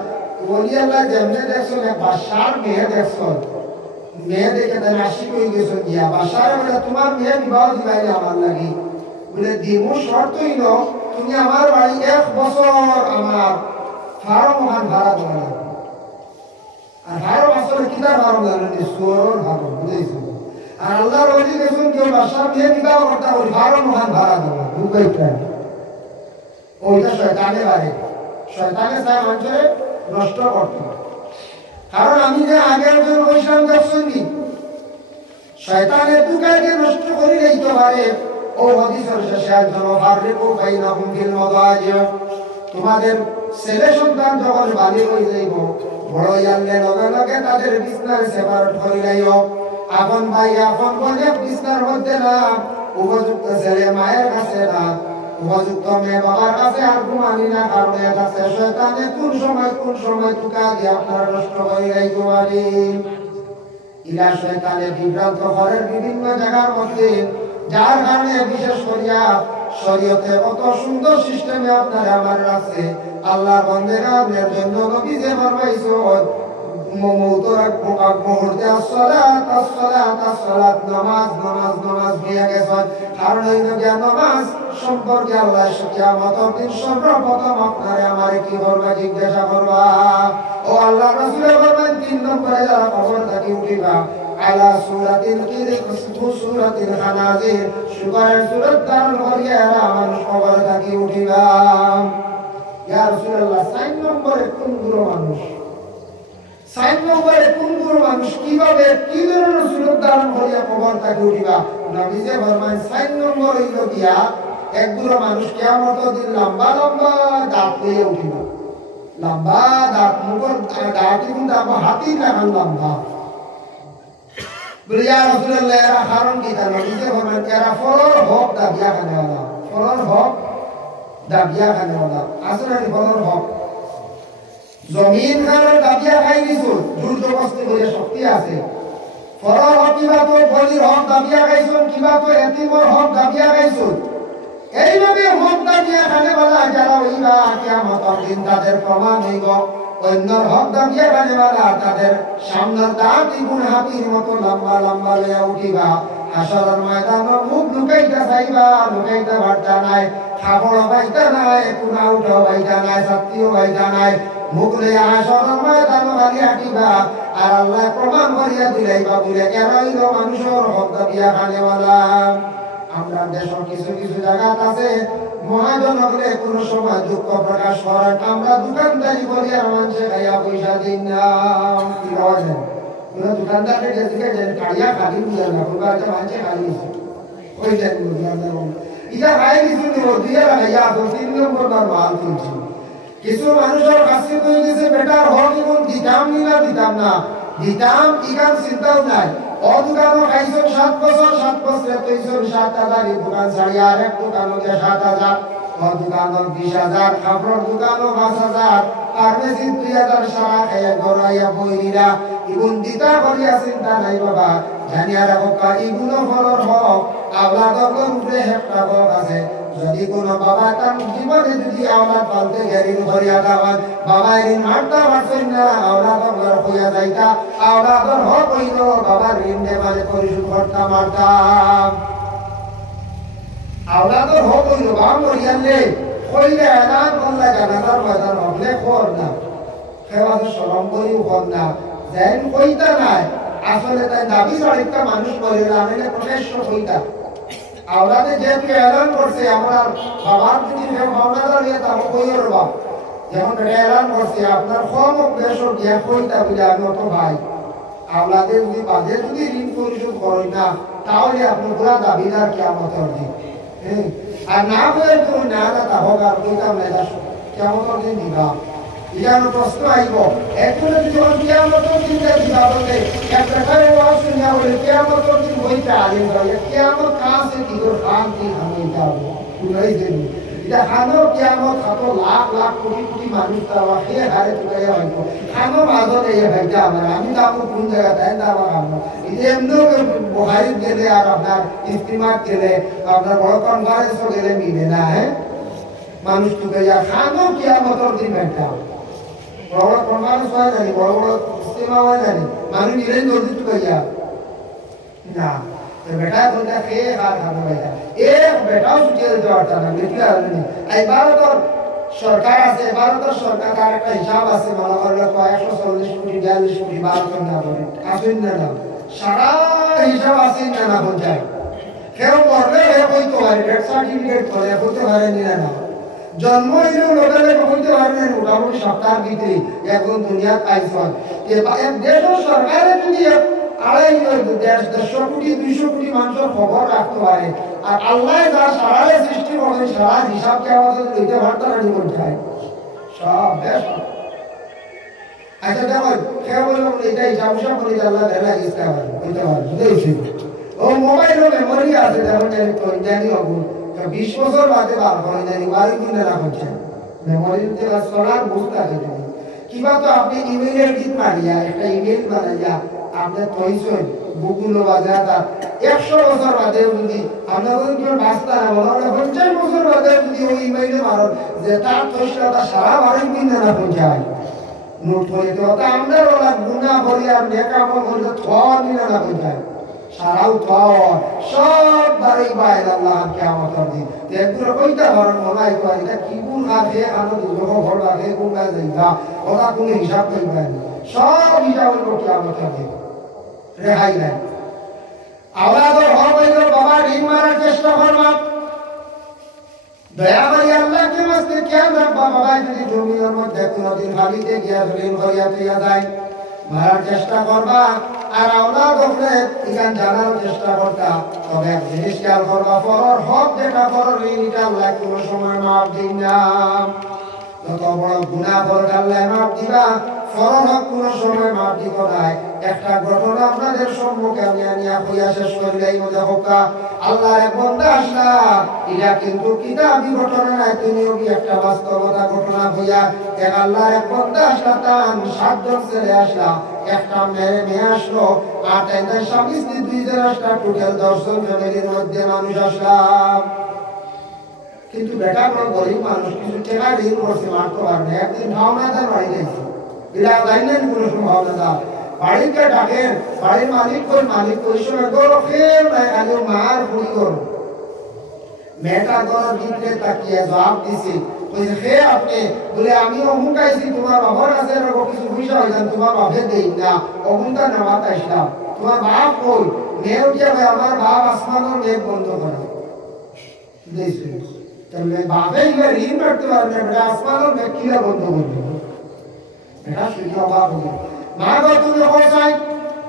অলি আল্লাহ যেমনে দেখছেন এক বাদশার মেয়ে দেখছেন, মেয়ে দেখে তাই আশিক হয়ে গেছেন গিয়া, বাদশার বলে তোমার মেয়ে বিবাহ দিবাইলে আমার লাগি, বলে দিমু শর্তই ন তুমি আমার বাড়ি 1 বছর আমার 12 মহান ভাড়া দেওয়া লাগবে। আর 12 বছরে কিতার ভাড়া জানেন, সুরর ভাড়া বুঝেছি। আর আল্লাহর ওলি দেখুন কেউ বাদশার মেয়ে বিবাহ করতে ওই 12 মহান ভাড়া দেওয়া বুঝবাই প্রায় ওইটা শয়তানের বাড়ি, শয়তানের চায় মানুষের নষ্ট করতে। কারণ আমি যে আগের জন বৈশাখ দেখছেন শয়তানের দুকাকে নষ্ট করে দিতে পারে। ও হাদিসের শেষে একজন ফাররিকু বাইনাহুম ফিল মাদাজি, তোমাদের ছেলে সন্তান যখন বালিগ হয়ে যাইব, বড় হইলে লগে লগে তাদের বিছনার সেপারেট করে লাইও। আপন ভাই আপন বলে বিছনার মধ্যে না, উপযুক্ত ছেলে মায়ের কাছে না, উপযুক্ত মেয়ে বাবার কাছে, আর ঘুমানি না কারণে কাছে। শয়তানে কোন সময় তুকা দিয়ে আপনারা নষ্ট করে লাইতে পারে। ইলা শয়তানে বিভ্রান্ত ঘরের বিভিন্ন জায়গার মধ্যে, যার কারণে বিশেষ করিয়া শরীয়তে কত সুন্দর সিস্টেমে আপনার আমার আছে। আল্লাহ বন্দেগানের জন্য নবী যে ফরমাইছেন মুহূর্তে আসসালাত আসসালাত আসসালাত, নামাজ হয়ে গেছে। কারণ এই নামাজ সম্পর্কে আল্লাহ কিয়ামতের দিন সর্বপ্রথম আপনারে আমারে কি করবা, জিজ্ঞাসা করবা। ও আল্লাহ রাসূল বলেন 3 নম্বরে যারা কবর থেকে উঠিবা আলা সূরাতিল সূরাতিল খানাজির, শুকরের সূরত ধারণ করিয়া মানুষ কবর থেকে উঠিবা। ইয়া রাসূলুল্লাহ 4 নম্বরে কোন গুরু মানুষ, 4 নম্বরে কোন গুরু মানুষ কিভাবে কি ধরনের সূরত ধারণ করিয়া কবর থেকে উঠিবা? নবী যে ফরমান 4 নম্বর হইল গিয়া এক গুরু মানুষ কিয়ামতের দিন লম্বা দাঁত লইয়া উঠিবা। লম্বা দাঁত, মুখের দাঁত কিন্তু হাতি লাগান লম্বা। বলে ইয়া রাসূলুল্লাহ এরা কারণ কি? তার নবী যে ফরমান এরা ফলর হক দাবিয়া খানেওয়ালা, ফলর হক দাবিয়া খানেওয়ালা। আসলে ফলর হক জমিন খানের দাবিয়া খাই দিছো, জোর জবরদস্তি করে শক্তি আছে। ফলর হক কিবা তো বলির হক দাবিয়া খাইছুন, কিবা তো এতিমর হক দাবিয়া খাইছুন। এইভাবে হক দাবিয়া খানেওয়ালা যারা হইবা কিয়ামতের দিন তাদের প্রমাণ হইব। অন্যর হক দাবিয়া খানেওয়ালা তাদের সামনের দাঁত দ্বিগুণ হাতির মতো লম্বা লম্বা লইয়া উঠিবা। হাসরের ময়দানে মুখ লুকাইতে চাইবা, লুকাইতে পারতা নাই, খাবড় পাইতা নাই, কুনা উঠাও পাইতা নাই, শক্তিও পাইতা নাই। মুখ লইয়া হাসরের ময়দানে খালি হাঁটিবা। আর আল্লাহ প্রমাণ করিয়া দিলাইবা বলে এরা হইল মানুষের হক দাবিয়া খানেওয়ালা। আমরা দেশের কিছু কিছু জায়গা আছে মহাজন হলে কোন সময় দুঃখ প্রকাশ করেন, আমরা দোকানদারি করি আর মানুষে খাইয়া পয়সা দিন না। কোনো দোকানদারকে গেছে যে কাড়িয়া খালি বুঝা না কোনো একটা মানুষে খালি ওই টাইম এটা খাই কিছু দিব দিয়ে লাগাইয়া তো 3 নম্বর বার মাল তুলছি কিছু মানুষের কাছে কই গেছে বেটার হোক এবং দিতাম না দিতাম ইকান চিন্তাও নাই ও দোকানও খাইছো 7 বছর তৈছো 7,000 এই দোকান ছাড়ি আর এক দোকানও কে 7,000 ও দোকানও 20,000 কাপড় দোকানও 5,000 ফার্মেসি 2,000 সারা খেয়ে গড়াইয়া বইরা ইগুন দিতা করিয়া চিন্তা নাই বাবা জানিয়া রাখো ইগুনো ফলর হোক আওলাদর উপরে একটা হোক আছে যদি কোনো বাবা তার জীবনে যদি আওলাদ পালতে গেরিন ভরিয়া দাওয়ান বাবা ঋণ মারতা পারছেন না আওলাদর হইয়া যাইতা আওলাদর হোক হইল বাবা ঋণ দেবারে পরিশোধ করতা মারতাম আওলাদর হোক হইল বাবা মরিয়ালে হইলে এলান করলে জানাজার ময়দান হকলে খর না খেওয়াতে সরম করিও খর না যেন কইতা নাই আসলে তাই দাবি সারিকা মানুষ বলে না আনলে প্রকাশ্য হইতা আওলাদে যেহেতু এলান করছে আমরা বাবার যদি ভাবনাদার হয়ে তাকে কইর বাপ যেমন এলান করছে আপনার কম বেশর দিয়া কইতা বলে আমি অত ভাই আওলাদে যদি বাদে যদি ঋণ পরিশোধ করেন না তাহলে আপনি পুরা দাবিদার কিয়ামতের দিন আর না বলে তুমি না তা হোক আর কইতাম না কিয়ামতের দিন দিবা ইজানো প্রশ্ন আইব এখন যদি যখন কিয়ামতের দিন দিবা বলে এক প্রকারে ওয়াজ শুনিয়া বলে কিয়ামতের দিন হইতা আলিম বলে কিয়ামত কাছে কি করে শান্তি আমি যাব পুরাই দেব এটা খানো কিয়ামত খাতো লাখ লাখ কোটি কোটি মানুষ তারা হে হারে তুই হইতো খানো বাজত এই ভাইটা আমার আমি তো আপু কোন জায়গা তাই না আমার আমরা এই এমনো বুখারী গেলে আর আপনার ইস্তিমাত গেলে আপনার বড় কনফারেন্স গেলে মিলে না হ্যাঁ মানুষ তুই খানো কিয়ামতের দিন ভাইটা বড় কনফারেন্স হয় না বড় বড় ইস্তেমা হয় না মানুষ নিলেন জলদি তো গিয়া না তো বেটা বলতা কে হার খাবে ভাইয়া এক বেটাও ছুটিয়ে দিতে পারতা না দেখলে আনি এবার তো সরকার আছে এবার তো সরকার একটা হিসাব আছে মনে করলে 140 কোটি 42 কোটি বার করে না বলে আসেন না না সারা হিসাব আছে না না বলতে কেউ মরলে হে কইতো আর ডেথ সার্টিফিকেট করে বলতে পারে না জন্ম হইলেও লোকের হইতে পারবেন মোটামুটি সপ্তাহ ভিতরে এখন দুনিয়া পাইছেন দেশের সরকারে যদি 150 কোটি 200 কোটি মানুষের খবর রাখতে পারে আর আল্লাহ যা সারা সৃষ্টি করেন সারা হিসাবকে আমাদের লইতে পারতে না কোথায় সব বেশ আচ্ছা দেখো কে বললো এটা হিসাব সব করে আল্লাহ বেলা ইস্তা পারে হইতে পারে বুঝেছি ও মোবাইলের মেমোরি আছে যেমন জানি হবো 20 বছর বাদে বার করে জানি বাড়ি কিনে না হচ্ছে মেমোরিতে সরার বুঝতে আছে কিবা তো আপনি ইমেইলের দিন মারিয়া একটা ইমেইল বানাইয়া আপনি কইছেন গুগল বাজারটা 100 বছর বাদে যদি আপনার যদি বাস্তা না বলা 50 বছর বাদে যদি ওই ইমেইলে মারো যে তার তৈরিটা সারা বাড়ি কিনে না পৌঁছায় নোট করে তো আমরা ওলা গুনাহ করি আর নেকামল করে থর নিনা না পৌঁছায় সারাও খাও সব বাড়ি বাইরে আল্লাহ কিয়ামতের দিন তেগুলো কইতা হরন মনাই কই এটা কি গুণ আছে আনো দুঃখ ভর লাগে কোন কাজ না ওরা কোন হিসাব কইবেন সব হিসাব হইব কিয়ামতের দিন রেহাই নাই আওলাদর হইল বাবা ঋণ মারার চেষ্টা করবা দয়া করে আল্লাহকে মাসতে খেয়াল রাখবা বাবা যদি জমির মধ্যে কোনদিন খালিতে গিয়া ঋণ করিয়া তুইয়া যায় মারার চেষ্টা করবা আর আওলাদ হলে ইকান জানার চেষ্টা করতা তবে এক জিনিস খেয়াল করবা ফরর হক যেটা ফরর ঋণটা আল্লাহ কোনো সময় মাফ দিন না যত বড় গুনাহ করলে আল্লাহ মাফ দিবা ফরর হক কোনো সময় মাফ দিব না একটা ঘটনা আপনাদের সম্মুখে আমি আনিয়া কইয়া শেষ করিলাই মজা হোকা আল্লাহর এক বান্দা আসলা এটা কিন্তু কিতাবি ঘটনা নাই তুমিও কি একটা বাস্তবতা ঘটনা কইয়া এক আল্লাহর এক বান্দা আসলা তান 7 জন ছেলে আসলা একটা মেয়ে আসলো আর তাইদের স্বামী স্ত্রী 2 জন আসলা টোটাল 10 জন ফ্যামিলির মধ্যে মানুষ আসলাম কিন্তু বেটা বড় গরিব মানুষ কিছু টাকা ঋণ করছে মারতে পারে না একদিন ভাবনা তার বাড়ি গেছে এরা জানেন কোনো সম্ভাবনা না বাড়িতে ডাকেন বাড়ির মালিক ওই সময় গরো খেয়ে আগে মার ফুড়ি করো মেয়েটা গরোর ভিতরে তাকিয়ে জবাব দিছে বলছে হে আপনি বলে আমি অমুক আইছি তোমার বাবার কাছে এরকম কিছু পয়সা হইলাম তোমার বাপে দেই না অমুকটা নামাতে আসলাম তোমার বাপ কই মেয়ে উঠিয়া আমার বাপ আসমানের মেঘ বন্ধ করে দিয়েছে তাহলে বাপে এবার ঋণ করতে পারবে না আসমানের মেঘ কিনা বন্ধ করবে এটা শুনে অবাক হলো মা গো তুমি কোথায়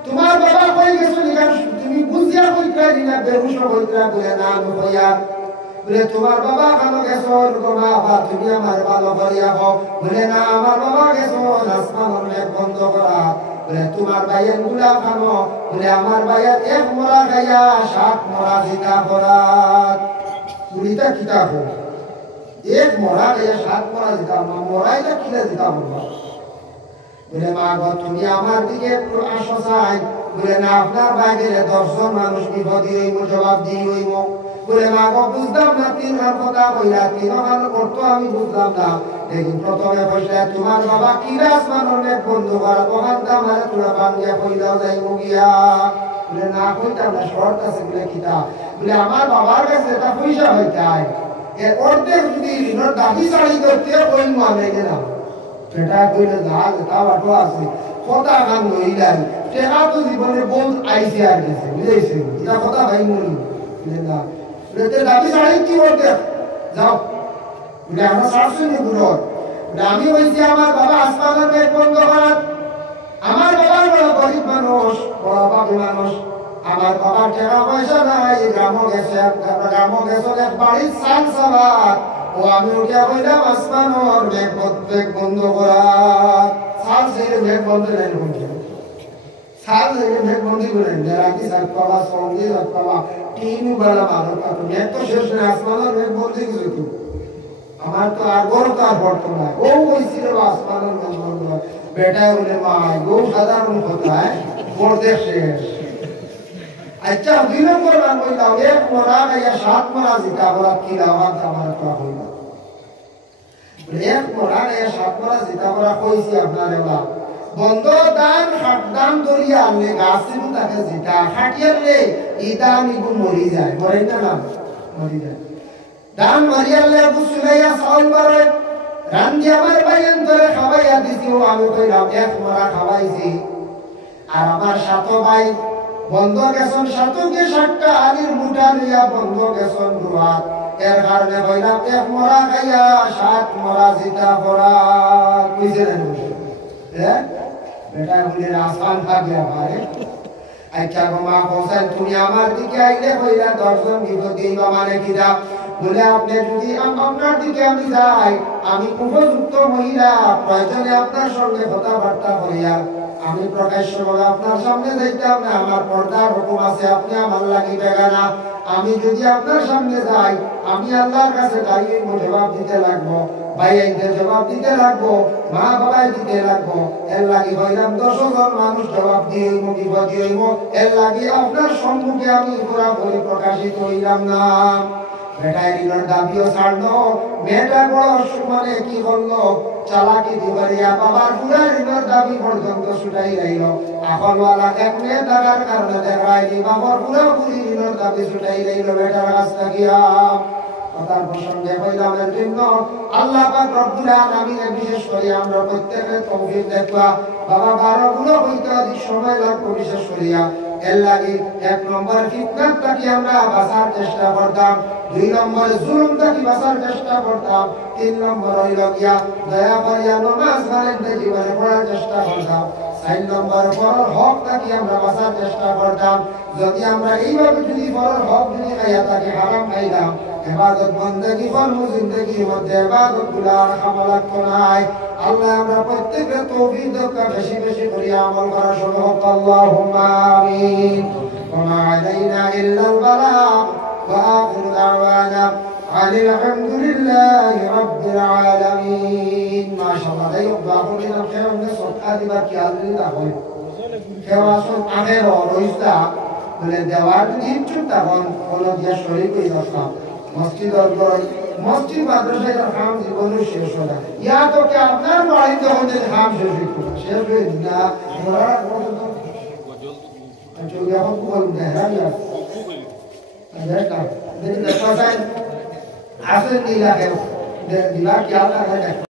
তোমার বাবা কই গেছো নিকান তুমি বুঝিয়া কইরা দিনা বেহুশ কইরা বলে না আমি কইয়া বলে তোমার বাবা কেন গেছো মা বাবা তুমি আমার ভালো করিয়া হও বলে না আমার বাবা গেছো আসমানের মেঘ বন্ধ করা বলে তোমার ভাইয়ের গুলা খানো বলে আমার ভাইয়ের এক মরা খাইয়া 7 মরা জিতা করা পুরিটা কিতাব এক মরা খাইয়া 7 মরা জিতা মরাইটা কিলা জিতা বলবা বলে মা গো তুমি আমার দিকে একটু আসো চাই বলে না আপনার বাইরে 10 জন মানুষ বিপদী হইব জবাব দিয়ে হইব বলে মা গো বুঝলাম না 3 বার কথা কইলা 3 বার করতো আমি বুঝলাম না দেখি প্রথমে কইলা তোমার বাবা কি আসমানের মেঘ বন্ধ করা তখন আমারে তোরা বাঙ্গিয়া কইলাও যাইব গিয়া বলে না কইতা না শর্ট আছে বলে কিতা বলে আমার বাবার কাছে এটা পয়সা হইতাই এর অর্ধেক যদি ঋণের দাবি চাই করতে কই মানে গেলাম বেটা কইলে যা যেটা বাটো আছে কথা গান লইলাই টেকা তো জীবনে বহুত আইসি আর গেছে বুঝাইছে এটা কথা ভাই মনি বুঝলে না বলে দাবি চাই কি করতে যাও বলে আমরা সারছুন গুলো আমি হইছি আমার বাবা আসমানের মেঘ বন্ধ করার আমার বাবার বড় গরিব মানুষ বড় বাবু মানুষ আমার বাবার টাকা পয়সা নাই গ্রামও গেছে এক বাড়ির সাল সাবার ও আমি উঠে কইলাম আসমানের মেঘ বন্ধ করার সাল সেই মেঘ বন্ধ নাই বলছে সাল সেই মেঘ বন্ধ করেন যারা কি সাত পাওয়া সঙ্গে সাত পাওয়া তিন বেলা মারো কাটো মেঘ তো শেষ না আসমানের মেঘ বন্ধ কিছু আমার তো আর বড় তার বর্তমান ও হইছিল আসমানের মেঘ বন্ধ বেটা বলে মা গো সাধারণ কথা পড়তে শেষ আচ্ছা 2 নম্বর বার কইলাম এক মরা গায়া 7 মরা জিতা বলা কি লাভাত আমার তো হইল এক মরা গায়া 7 মরা জিতা বলা কইছি আপনারে বা বন্ধ দান হাতদান দরিয়া আনলে গাছিবু তাকে জিতা হাটিয়ালে ইদানিবু মরি যায় মরে না মরি যায় দান মারিয়ালে বুসুলাইয়া সাউল বারে রান্দি আমার বাইন ধরে খাওয়াইয়া দিছিও আমি কইলাম এক মরা খাওয়াইছি আর আমার সাতো ভাই বন্ধ গেছন সাতকে 7টা আলির মুঠা লইয়া বন্ধ গেছন রুহাত এর কারণে কইলাম এক মরা খাইয়া 7 মরা জিতা পড়া কইছে না হ্যাঁ বেটা বলে আসান থাকে আমারে আচ্ছা মা হোসেন তুমি আমার দিকে আইলে কইলা 10 জন বিপদী মানে কিরা বলে আপনি যদি আপনার দিকে আমি যাই আমি উপযুক্ত মহিলা প্রয়োজনে আপনার সঙ্গে কথাবার্তা করিয়া আমি প্রকাশ্যভাবে আপনার সামনে যাইতাম না আমার পর্দার হুকুম আছে আপনি আমার লাগি বেগানা আমি যদি আপনার সামনে যাই আমি আল্লাহর কাছে দাঁড়িয়ে জবাব দিতে লাগবো ভাই আইতে জবাব দিতে লাগবো মা বাবাই দিতে লাগবো এর লাগি হইলাম 10 জন মানুষ জবাব দিয়ে বিপদী হইব এর লাগি আপনার সম্মুখে আমি পুরাপুরি প্রকাশিত হইলাম না বেটা ঋণের দাবিও ছাড়লো মেয়েটা বড় মানে কি করলো চালাকি দিবারিয়া বাবার পুরা ঋণের দাবি পর্যন্ত ছুটাই রইল এখনওয়ালা এক মেয়ে টাকার কারণে দেখায়নি বাবার পুরোপুরি ঋণের দাবি ছুটাই রইল বেটার কাছ থাকিয়া কথার প্রসঙ্গে কইলাম এর জন্য আল্লাহ পাক রব্বুল আলামিনের বিশেষ করে আমরা প্রত্যেকের তৌফিক দেখবা বাবা 12 গুলো হইতে অধিক সময় লাগবে বিশেষ করিয়া এর লাগি 1 নম্বর ফিতনাত থেকে আমরা বাঁচার চেষ্টা করতাম 2 নম্বর জুলুম থেকে বাঁচার চেষ্টা করতাম 3 নম্বর হইল গিয়া দয়া করিয়া নামাজ মানে জীবনে পড়ার চেষ্টা করতাম 4 নম্বর পরর হক থেকে আমরা বাঁচার চেষ্টা করতাম যদি আমরা এইভাবে যদি পরর হক যদি খাইয়া থাকি হারাম খাইলাম ইবাদত বندگی কর্ম জিন্দেগির মধ্যে ইবাদত গুলার খামালাত নাই আল্লাহ আমরা প্রত্যেককে তৌফিক দাও বেশি বেশি করে আমল করার সুযোগ আল্লাহুম্মা আমিন ওয়া মা আলাইনা ইল্লাল বালাগ ওয়া আখিরু দাওয়ানা আলহামদুলিল্লাহি রাব্বিল আলামিন মাশাআল্লাহ এই বাহুরি না খেয়ে সৎকা দিবা কি আলহামদুলিল্লাহ হয় কেওয়াসন আমের রইস্তা বলে দেওয়ার ইচ্ছুক তখন হলো দিয়া শরীর কই দশা মসজিদ মসজিদ মাদ্রাসায় কাম জীবনে শেষ হয় ইয়া তো কি আপনার বাড়িতে হতে কাম শেষ হয়ে না ওরা পর্যন্ত চলে এখন কোন দেখা যায় দেখা দেখতে পাচ্ছেন আসেন দিলা দিলা কি আল্লাহ